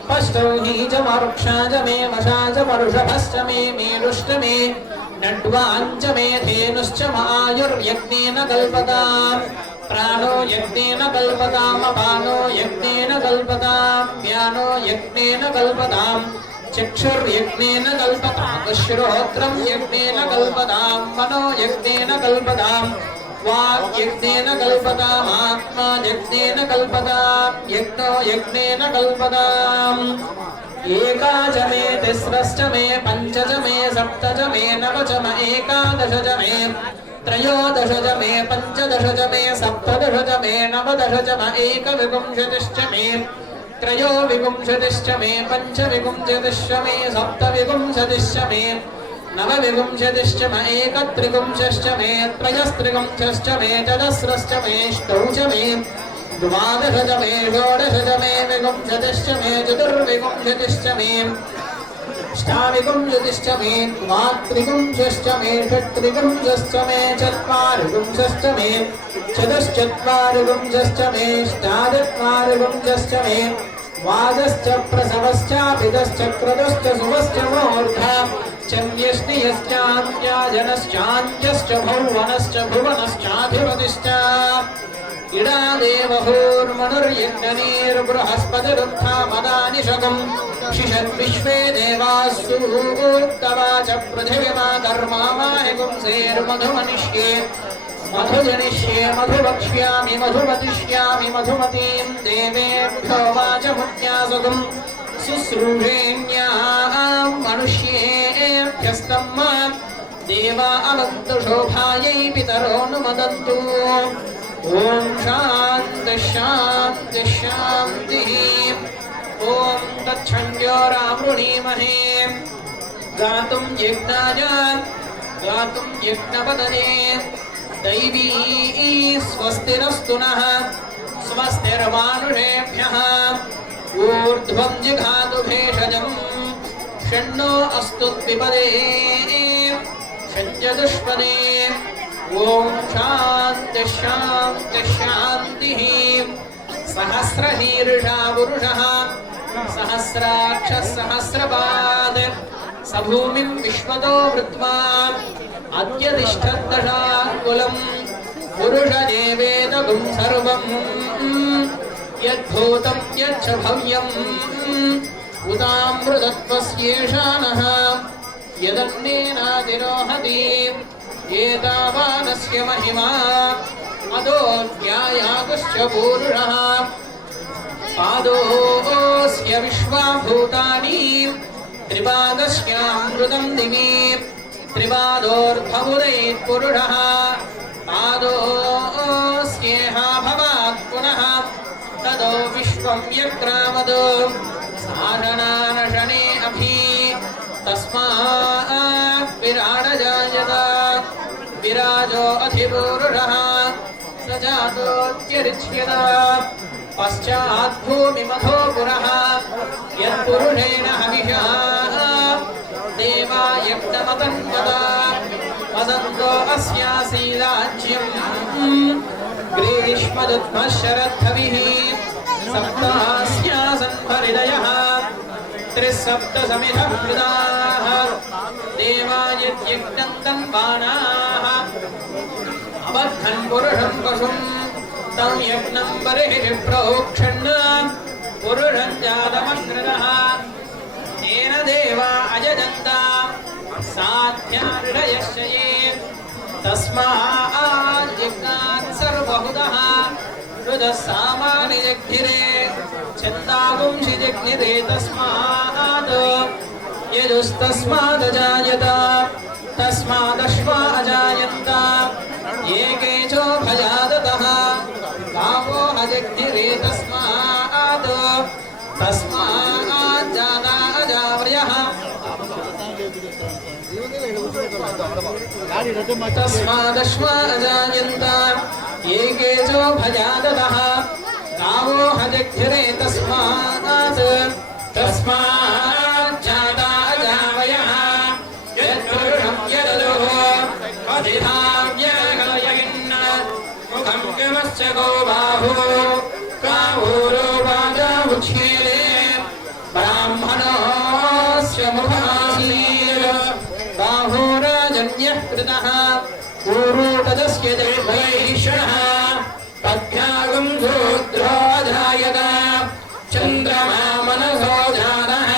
पष्टौही च मरुक्षा च मे वशा च मरुषभश्च मे मेरुश्च मे नड्वाञ्च मे धेनुश्च मायुर्यज्ञेन कल्पताम् प्राणो यज्ञेन कल्पताम् अपानो यज्ञेन कल्पताम् व्यानो यज्ञेन कल्पताम् चक्षुर्यज्ञेन कल्पताम् श्रोत्रं यज्ञेन कल्पताम् मनो यज्ञेन कल्पताम् वाक् यज्ञेन कल्पताम् आत्मा यज्ञेन कल्पताम् यज्ञो यज्ञेन कल्पताम् एका च मे तिस्रश्च मे पञ्च च मे सप्त च मे नव च मे एकादश च मे त्रयोदश च मे पञ्चदश च मे सप्तदश च मे नवदश च मे एकविंशतिश्च मे त्रयोविंशतिश्च मे पञ्चविंशतिश्च मे सप्तविंशतिश्च मे नवविंशतिश्च मे एकत्रिंशश्च मे त्रयस्त्रिंशश्च मे चतस्रश्च मे अष्टौ च मे द्वादश च मे षोडश च मे विंशतिश्च मे चतुर्विंशतिश्च मे अष्टाविंशतिश्च मे द्वात्रिंशश्च मे षट्त्रिंशश्च मे चत्वारिंशश्च मे चतुश्चत्वारिंशश्च मे अष्टाचत्वारिंशश्च मे वाजश्च प्रसवश्चापिदश्च क्रतुश्च सुवश्च मूर्धा चन्द्यश्नियश्चान्त्याजनश्चान्त्यश्च भुवनश्च भुवनश्चाधिपतिश्च इडा देवहूर्मनुर्यज्ञनीर्बृहस्पतिरुत्था मदानिशकम् शिषद्विश्वे देवास्सु उक्तवाच पृथिवीमाधर्मामाहिपुंसेर्मधुमनिष्ये मधुजनिष्ये मधुवक्ष्यामि मधुमतिष्यामि मधुमतीं देवेभ्यो वाचमुन्यासकम् शुश्रूषेण्यां मनुष्येभ्यस्तम् देवा अवन्तु शोभायै पितरोऽनुमदन्तु ॐ शान्ति शान्ति शान्तिः ॐ तच्छन्द्योरावृणीमहे गातुं यज्ञपदने दैवी स्वस्तिरस्तु नः स्वस्तिर्मानुषेभ्यः ऊर्ध्वं जिघातु भेषजम् षण्णो अस्तु द्विपदे षञ्चतुष्पदे ॐ शान्ति शान्ति शान्तिः सहस्रशीर्षा पुरुषः सहस्राक्षः सहस्रपाद स भूमिं विश्वतो वृत्वा अद्य तिष्ठद्दशाङ्गुलम् पुरुषदेवेदगुं सर्वम् यद्भूतं यच्च भव्यम् उदामृतत्वस्येषानः यदन्नेनातिरोहति एतावानस्य महिमा अदोऽध्यायातश्च पूरुषः पादोऽस्य विश्वाभूतानि त्रिपादस्यामृतं दिवि त्रिपादोर्ध्वमुदयेत् पुरुषः पादोऽस्येह भवात् पुनः ततो विश्वं यक्रामदो साधनानशने अभि तस्मात् विराडजायत विराजो अधिपूरुषः स जातोऽत्यरिच्यत पश्चात् भूमिमथो पुरः यत्पुरुषेण हविषा देवा यज्ञमतन्वता वसन्तो अस्यासीदाज्यम् ग्रीष्मदुद्मः शरद्धविः सप्तास्यासन् परिदयः त्रिसप्तसमिधः कृताः देवा यद्यज्ञं तन्वानाः अबद्धन् पुरुषं पशुं तं यज्ञं बर्हिः प्रोक्षन् पुरुषं जातमश्रितः तेन देवा अयजन्त साध्यार्षयश्च ये तस्मात् यज्ञात् सर्वहुतः रुदः सामानि जग्निरे छन्दागुंसि जग्निरे तस्मात् यजुस्तस्मादजायत तस्मादश्वा अजायन्त ये केचो भजादतः गावो हजग्निरे तस्मात् तस्मात् जाता अजाव्रयः तस्मादश्वा अजायन्त ये केचो भजादतः गावो हजग्निरे तस्मात् तस्मात् जाता अजावयः यत्पुरुषं यदलोः अधिधाव्यगलयन् मुखं किमश्च गो बाहो कावूरो बाजामुच्छेदे ब्राह्मणोऽस्य मुखमासीत् बाहोराजन्यः कृतः पूर्वोतदस्य वैश्यः पद्भ्यागं शूद्रोऽजायत चन्द्रमा मनसो जातः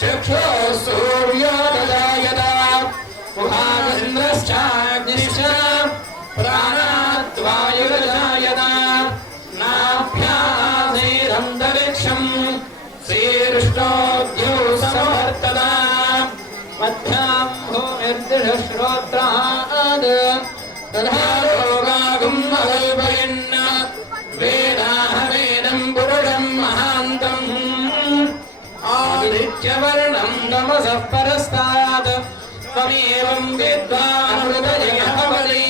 चक्षुः सूर्योदजायत मुखादिन्द्रश्चाग्निश्च प्राणाद्वायुर्जायत नाभ्यासेरन्तरिक्षम् शीर्ष्णोऽद्यौ समवर्तत मध्यां भूमिर्दृढश्रोत्राद् तथा लोकागुम् अकल्पयन् वेदाहवेदं पुरुषं महान्तम् आदित्यवर्णं तमसः परस्तात् त्वमेवं विद्वानहृदयः बले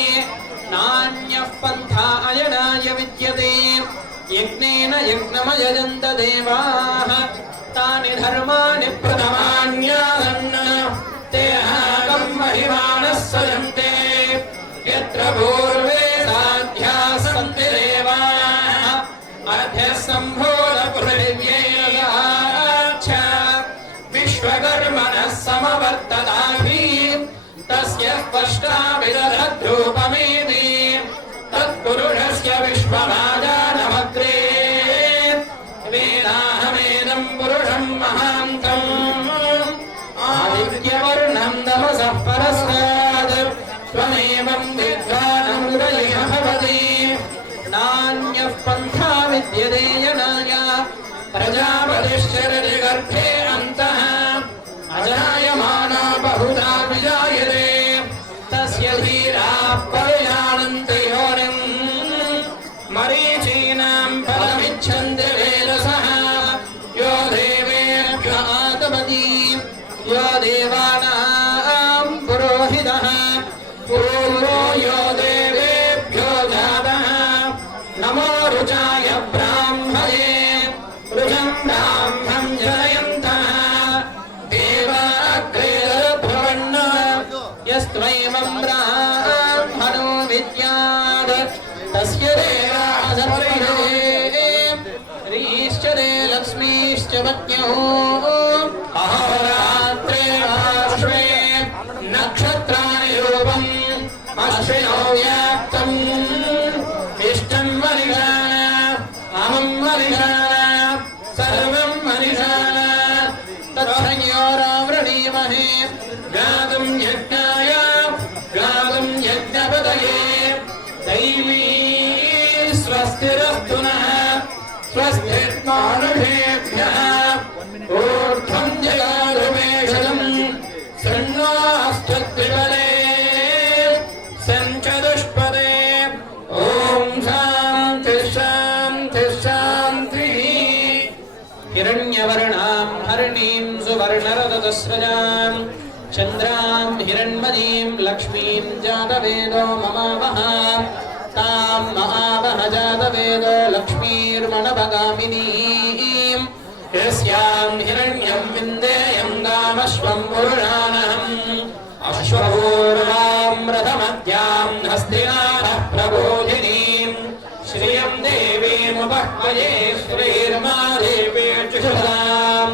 नान्यः पन्था अयनाय विद्यते यज्ञेन यज्ञमयजन्त देवाः तानि धर्माणि प्रथमान्यासन् ते अहं महिमानः सजन्ते यत्र पूर्वे साध्याः सन्ति देवाः अर्ध्यः सम्भूतपृथिव्यै वर्तताभि तस्य स्पष्टाभिदधद्रूपमेति तत्पुरुषस्य विश्वमाजानमग्रे वेदाहमेदं पुरुषं महान्तम् आदित्यवर्णं नमसः परस्तात् त्वमेवं विद्वानमुदयः भवति नान्यः पन्था विद्यते यनाय प्रजापतिश्चरति गर्भे अन्तः अजायमाना बहुधा विजायते तस्य धीराः परिजानन्ति योनिम् मरीचीनां फलमिच्छन्ति वेदसः यो देवेभ्यो आतपति यो देवानां पुरोहितः पूर्वो यो देवेभ्यो जातः नमो रुचाय ब्राह्मणे रुजं ब्राह्मं जयन्तः देवाग्रेरभ्रवन्न यस्त्वैवं ब्राह्मणो विद्यात् तस्य देवासर्वहे ह्रीश्चरे लक्ष्मीश्च पत्न्युः अहोरात्रे पार्श्वे नक्षत्राणि रूपम् अश्विनो व्याप्तम् इष्टं मनिषाण अमं मनिषाण सर्वं मनिषाण तच्छयोरावृणीमहे गातुं यज्ञाय गातुं यज्ञपतये दैवी स्वस्तिरस्तु नः स्वस्तिर्मानुषेभ्यः ऊर्ध्वं जगाधुमेषदम् शृण्वास्तद्विपदे सञ्चतुष्पदे ॐ शान्तिः शान्तिः शान्तिः हिरण्यवर्णां हरिणीं सुवर्णरदतस्रजां चन्द्रां हिरण्मयीं लक्ष्मीं जातवेदो ममावह तां महावह जातवेदो लक्ष्मीर्मणभगामिनीं यस्यां हिरण्यं विन्देयं गामश्वं पुरुषानहम् अश्वपूर्वां रथमद्यां हस्तिनाथः प्रबोधिनीं श्रियं देवीमुपह्वये श्रीर्मादेवीर्जुषदां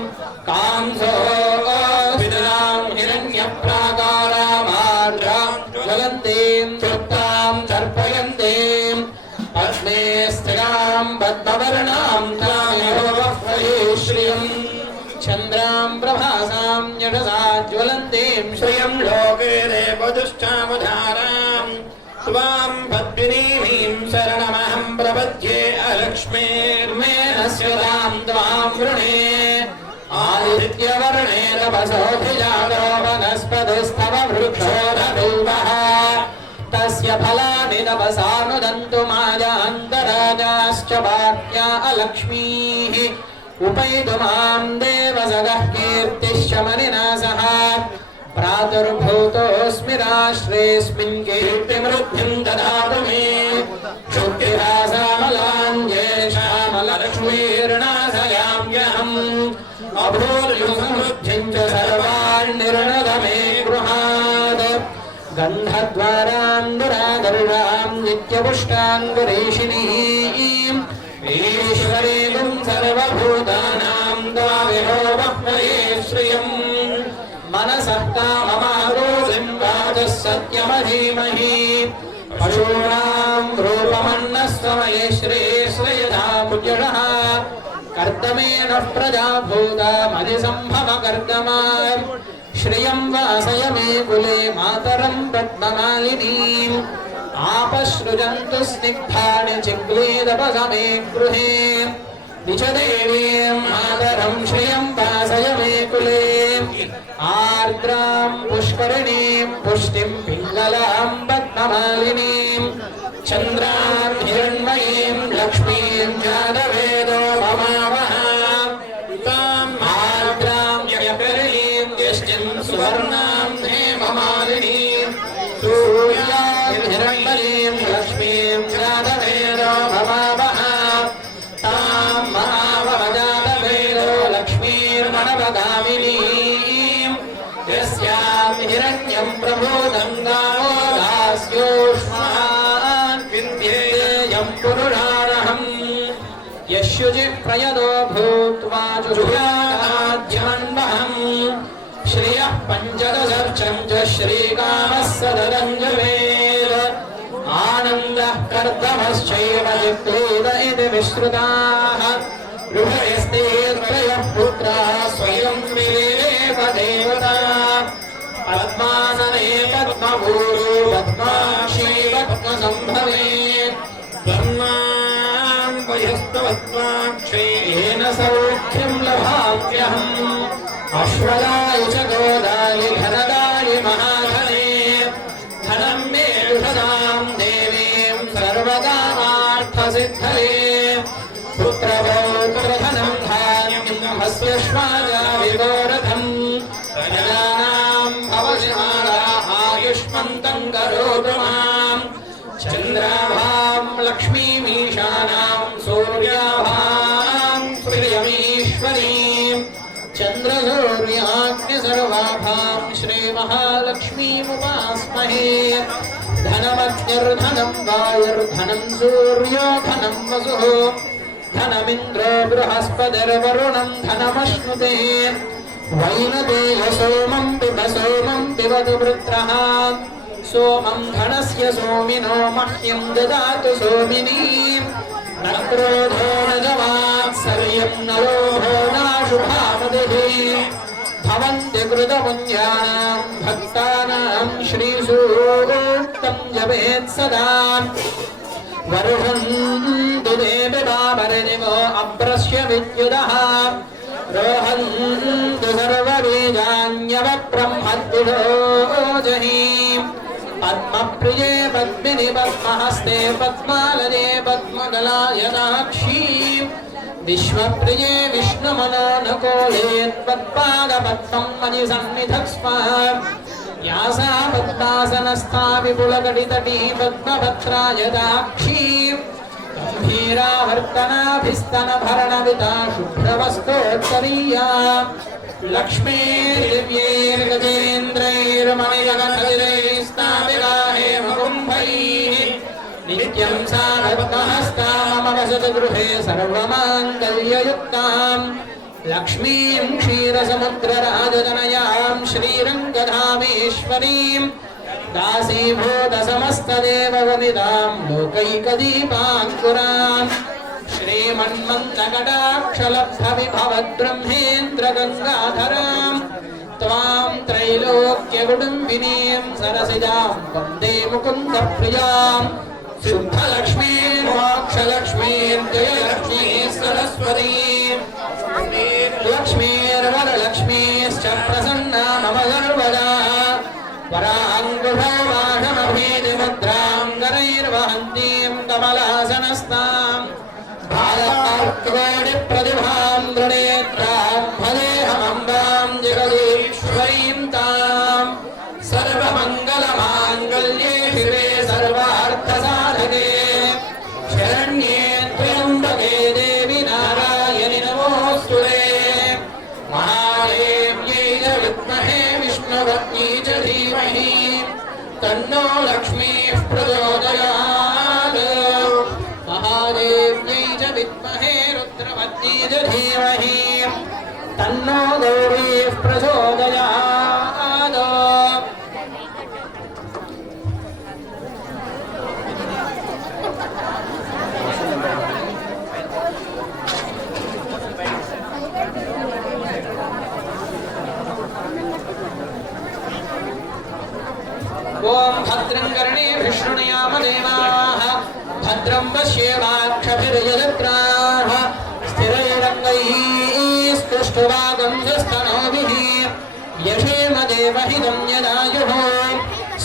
कांसोऽस्मितां हिरण्यप्राकारामार्द्रां ज्वलन्तीं तृप्तां तर्पयन्तीं पद्मे स्थिरां पद्मवर्णां तामिहोपह्वये श्रियम् चन्द्रां प्रभासां यशसा ज्वलन्तीं श्रियं लोके देवदुष्टावधारां त्वां पद्मिनीं शरणमहं प्रपद्ये अलक्ष्मीर्मेनस्य तां त्वां वृणे आदित्यवर्णे तपसोऽधिजातो वनस्पतिस्तव वृक्षोरबिल्वः तस्य फलानि तपसानुदन्तु मायान्तराजाश्च वाक्या अलक्ष्मीः उपैतु मां देवसगः कीर्तिश्च मनिना सह प्रादुर्भूतोऽस्मि राष्ट्रेऽस्मिन् कीर्तिमृद्धिं ददातु मे क्षुद्धिरासामलाञ्जेषामलक्ष्मीर्नाशयाम्यहम् अभूर्युसमृद्धिं च सर्वान्निर्णद मे गृहात् गन्धद्वारान्दुरादर्शां नित्यपुष्टाङ्गुरेशिनीम् ईश्वरीं सर्वभूतानां द्वाविहोपह्वये श्रियम् मनसः काममारोधिं वाचः सत्यमधीमहि पशूनां रूपमन्नस्त्वमये श्रेयधा कुजः कर्दमेनः प्रजाभूतामधिसम्भवकर्दमा श्रियं वासय मे कुले मातरं पद्ममालिनीम् आपसृजन्तु स्निग्धानि चिक्लीदपसमे गृहे निजदेवीं मातरं श्रियं वासय मे कुले आर्द्रां पुष्करिणीं पुष्टिं पिङ्गलां पद्ममालिनीं चन्द्रां हिरण्मयीं लक्ष्मीं जातवेदो ममावह तां आर्द्रां ययपरीं यष्टिं सुवर्णां हेममालिनीं हिरण्मयीं लक्ष्मीं जातवेदो ममावह तां महावह जातवेदो लक्ष्मीर्मणवगामिनीं यस्यां हिरण्यं प्रबोधं गावो दास्योष्मान् विन्ध्येयं पुरुषारहम् यशुजि प्रयदो भूत्वा जुहुयाद्यमन्वहम् श्रियः पञ्च च श्रीकामः सदरञ्जवेद आनन्दः कर्दमश्चैव जित्वेद इति विश्रुताः गृहस्ते त्रयः पुत्राः स्वयं विदेव देवता पद्मासने पद्मभूरो पद्माक्षी पद्मसम्भवे ब्रह्माण्वयस्तवत्माक्षेन सौख्यं लभाम्यहम् अश्वदाय च गोदाय धनदाय महाधने धनं मे दुषदां देवीं सर्वकामार्थसिद्धये पुत्रपौत्रधनं धान्यं हस्यश्वाजा विगोरथम् प्रजानां भवसिमाला आयुष्मन्तं करोतु माम् चन्द्राभां लक्ष्मीमीशानां सूर्याभां प्रियमीश्वरीं चन्द्रसूर्याग्निसर्वाभां श्रीमहालक्ष्मीमुपास्महे धनमत्यर्धनं वायुर्धनं सूर्यो धनं वसुः धनमिन्द्रो बृहस्पतिर्वरुणं धनमश्नुते वैनतेय सोमं पिबतु वृत्रः सोमं धनस्य सोमिनो मह्यं ददातु सोमिनीं न क्रोधो न जवात्सर्यं न लोभो नाशुभामतिः भवन्ति कृतपुण्यानां भक्तानां श्रीसूक्तं जपेत् सदा वर्षन्तु देवि बाबर्निवो अभ्रश्य विद्युदः रोहन्तु सर्वबीजान्यवब्रह्मद्विषो जहीम् पद्मप्रिये पद्मिनि पद्महस्ते पद्मालये पद्मगलायदाक्षी विश्वप्रिये विष्णुमनोनुकूले त्वत्पादपद्मं मणिसन्निधक्ष्म या सा पद्मासनस्था विपुलकटितटी पद्मभद्रायदाक्षी गम्भीरावर्तनाभिस्तनभरणविता शुभ्रवस्तोत्तरीया लक्ष्मीर्गजेन्द्रैर्मणिजगन्धरैस्तापिका हेमकुम्भैः नित्यं सा रत्नहस्ता मम वसतु गृहे सर्वमाङ्गल्ययुक्ताम् लक्ष्मीं क्षीरसमुद्रराजतनयां श्रीरङ्गधामेश्वरीं दासीभूतसमस्तदेववनितां लोकैकदीपाङ्कुराम् श्रीमन्मन्दकटाक्षलब्धविभवद्ब्रह्मेन्द्रगङ्गाधरां त्वां त्रैलोक्यकुटुम्बिनीं सरसिजां वन्दे मुकुन्दप्रियां शुद्धलक्ष्मीं मोक्षलक्ष्मीं जयलक्ष्मीः सरस्वतीं लक्ष्मीर्वरलक्ष्मीश्च प्रसन्ना मम सर्वदा वराङ्गुभवाहमभीतिमुद्रां करैर्वहन्तीं कमलासनस्ताम् प्रतिभां दृढेत्रां भजेऽहमम्बां जगदीश्वरीं तां सर्वमङ्गलमाङ्गल्ये शिवे सर्वार्थसाधके शरण्ये त्र्यम्बके देवि नारायणि नमोऽस्तुते महादेव्यै च विद्महे विष्णुपत्न्यै च धीमहि तन्नो लक्ष्मीः प्रचोदयात् महादेव्यै च विद्महे रुद्रपत्न्यै च धीमहि तन्नो गौरीः प्रचोदयात् ॐ भद्रं कर्णेभिः शृणुयाम देवाः भद्रं पश्येमाक्षभिर्यजत्राः स्थिरैरङ्गैः स्तुष्टुवागन्धस्तनोभिः यशेम देवहितं यदायुः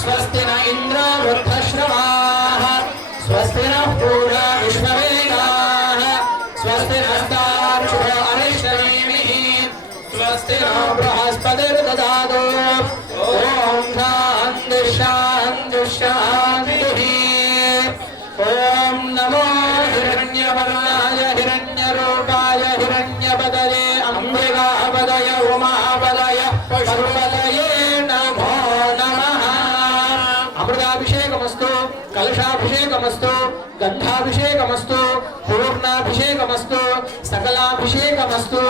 स्वस्ति न इन्द्रो वृद्धश्रवाः स्वस्ति नः पूषा विश्ववेदाः स्वस्ति नस्तार्क्ष्यो अरिष्टनेमिः स्वस्ति नो बृहस्पतिर्ददातु ॐ शान्तिः शान्तिः शान्तिः ॐ नमो हिरण्यवर्णाय हिरण्यरूपाय हिरण्यपदये अम्बिकापदय उमापदय पर्वतये नमो नमः अमृताभिषेक క్షీరాభిషేకమస్తు కలశాభిషేకమస్తు గంధాభిషేకమస్తు పూర్ణాభిషేకమస్తు సకలాభిషేకమస్తు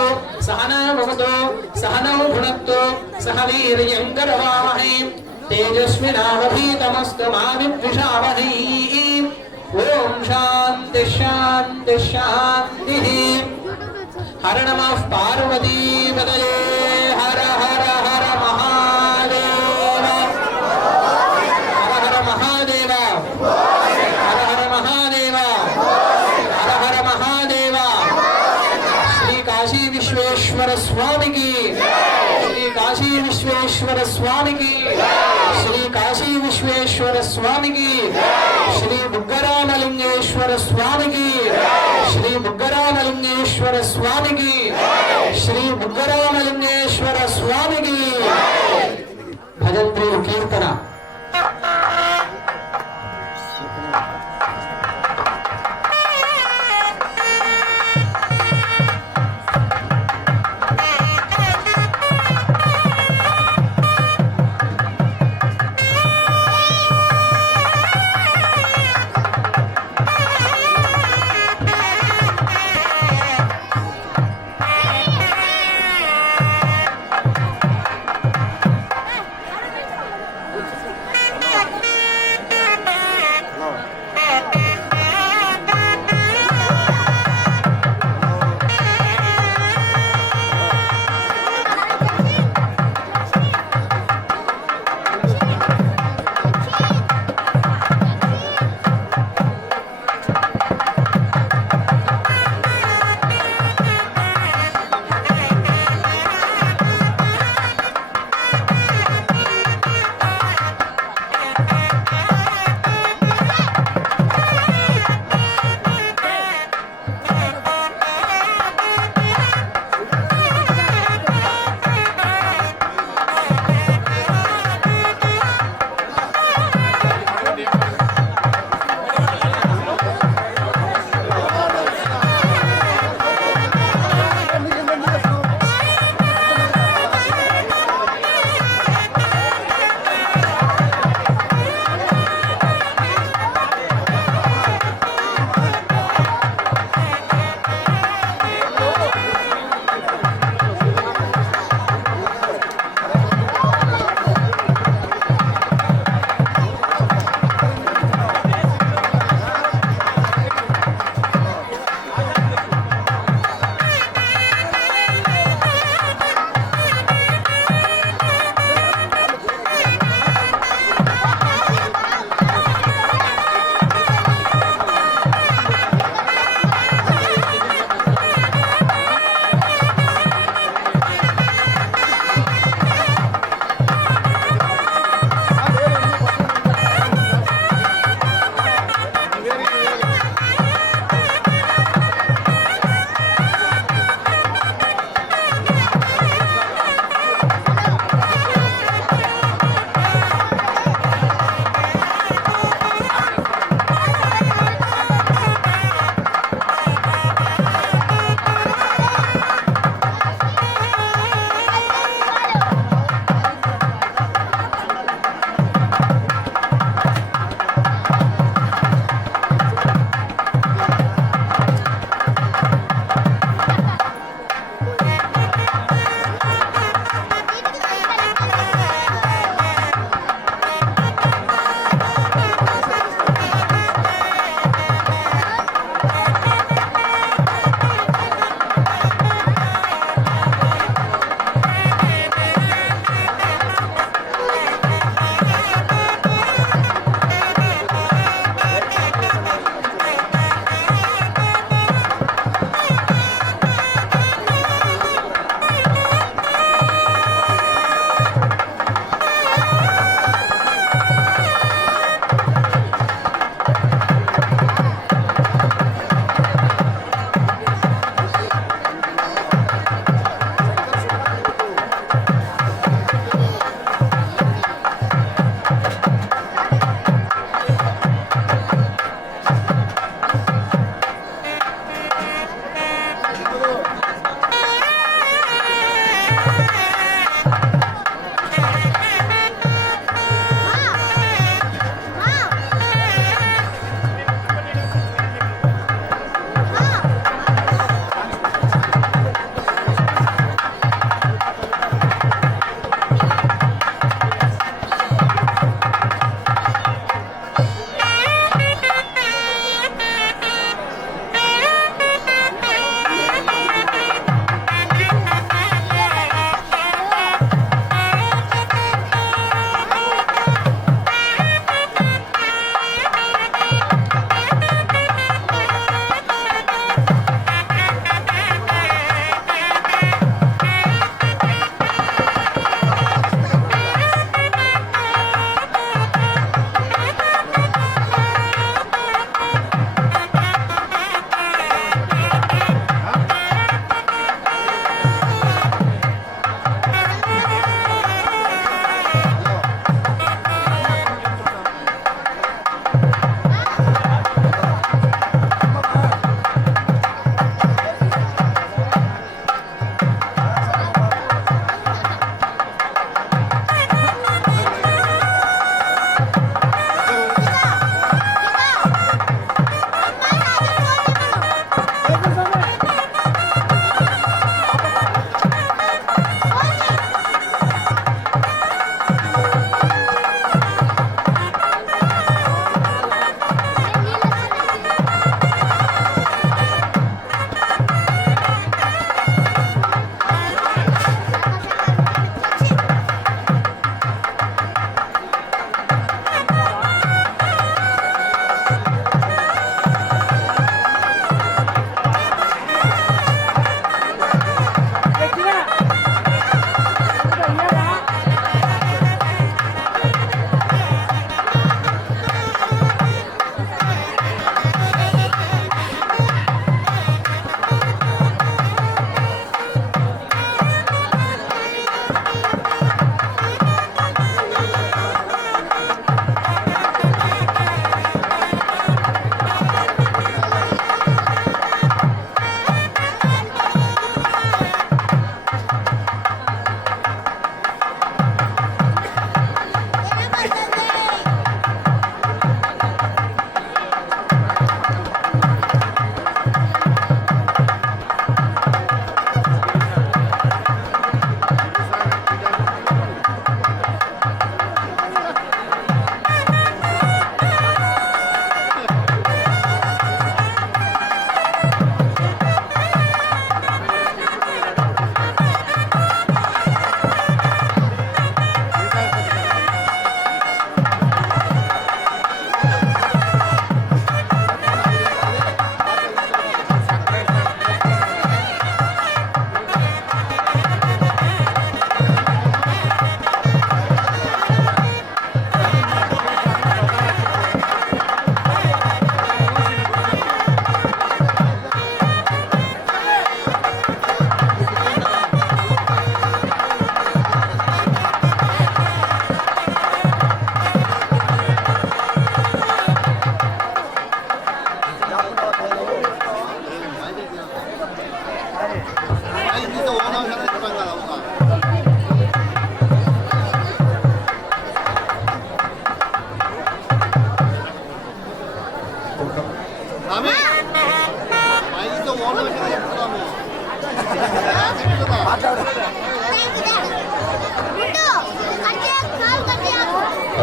సహనా భవతు సహనౌ భునక్తు సహ వీర్యం కరవావహై తేజస్వినావధీతమస్తు మా విద్విషావహై ఓం శాంతి శాంతి శాంతి హర నమః పార్వతీపతయే హర హర హర మహాదేవ హర హర మహాదేవ హర హర మహాదేవ హర హర మహాదేవ శ్రీ కాశీ విశ్వేశ్వర స్వామికి శ్రీ కాశీ విశ్వేశ్వర స్వామికి శ్రీ కాశీ విశ్వేశ్వర స్వామికి శ్రీ బుగ్గరామలింగేశ్వర స్వామికి శ్రీ బుగ్గరామలింగేశ్వర స్వామికి శ్రీ బుగ్గరామలింగేశ్వర స్వామికి భజంత్రి కీర్తన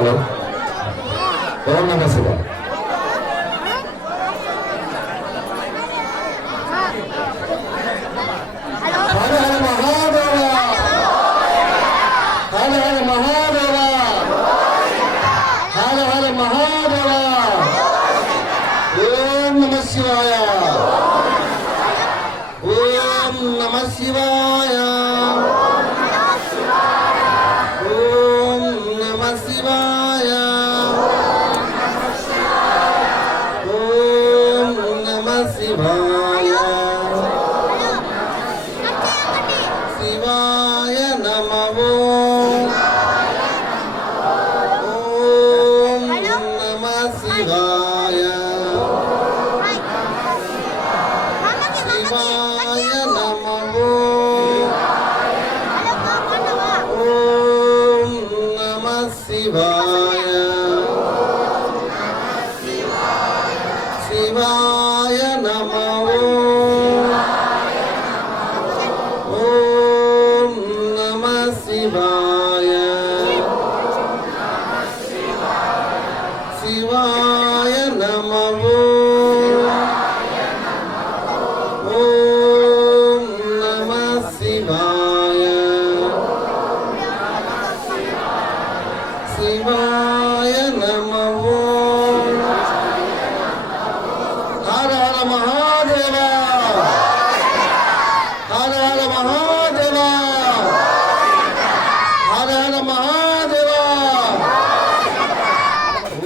హలో ఓం నమ శివాయ హర హర మహాదేవ హర హర మహాదేవ హర హర మహాదేవ ఓం నమ శివాయ ఓం నమ శివాయ ఓం నమ శివాయ ఓం నమ శివాయ శివాయ నమో ఓం నమ శివాయ శివాయ నమో ఓం నమ శివాయ శివాయ నమో ఓం నమ శివాయ శివాయ నమో ఓం నమ శివాయ శివాయ నమో హర హర మహాదేవ హర హర మహాదేవ హర హర మహాదేవ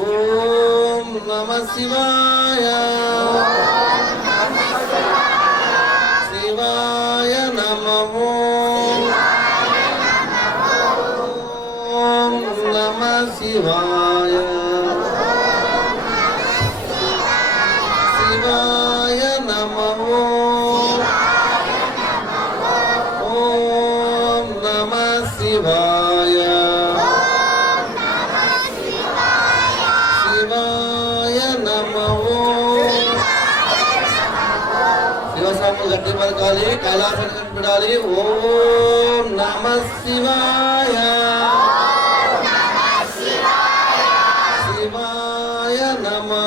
ఓం నమ శివాయ శివాయ నమో ఓం నమ శివాయ శివాయ నమో ఓం నమ శివాయ శివాయ నమో శివస్వాములు గట్టి పలకాలి కైలాసాన్ని కనిపెడాలి ఓం నమ శివాయ శివాయ నమో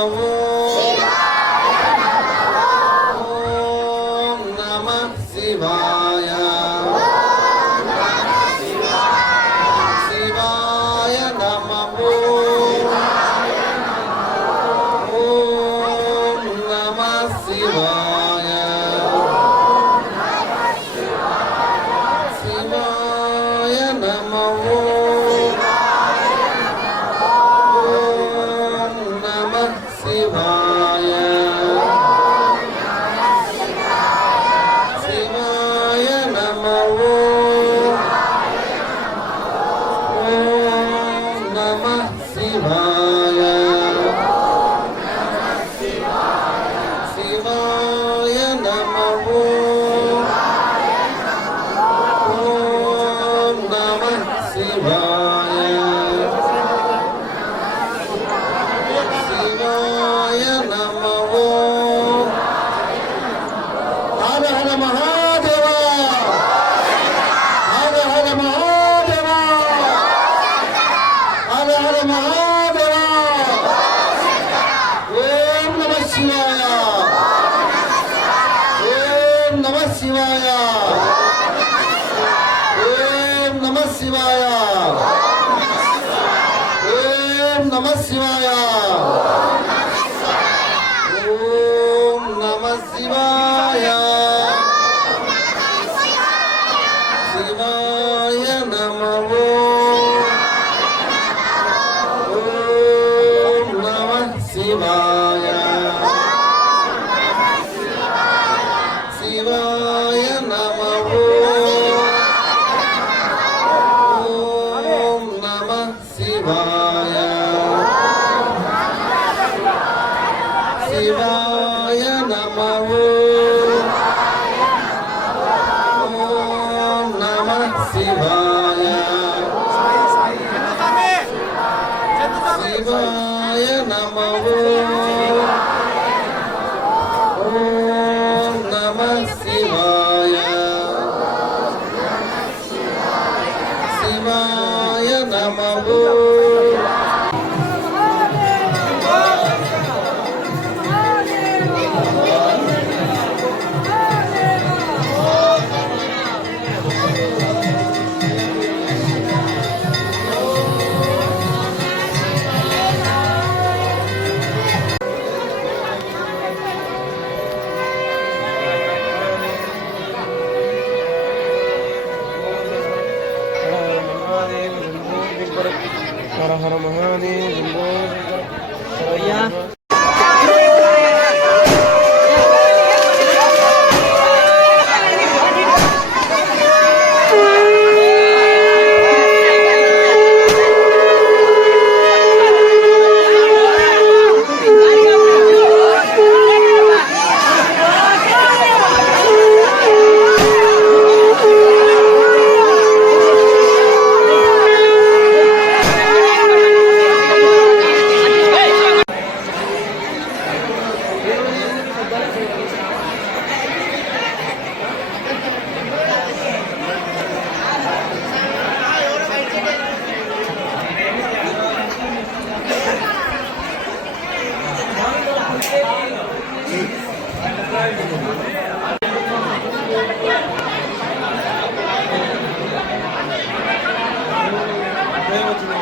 ఓం నమ శివాయ శివాయ నమో ఓం నమ శివాయ శివాయ నమో ఓం నమ శివాయ శివాయ నమో ఓం నమ శివాయ శివాయ నమో ఓం నమ శివాయ శివాయ నమో హర హర మహాదేవ హర హర మహాదేవ హర హర మహాదేవ ఓం నమ శివాయ ఓం నమ శివాయ ఓం నమ శివాయ ఓం నమ శివాయ ఓం నమ శివాయ శివాయ నమో ఓం నమ శివాయ శివాయ నమో ఓం నమ శివాయ శివాయ నమో ఓం నమ శివాయ శివాయ నమో ఓం నమ శివాయ శివాయ నమో ప్రయోజనం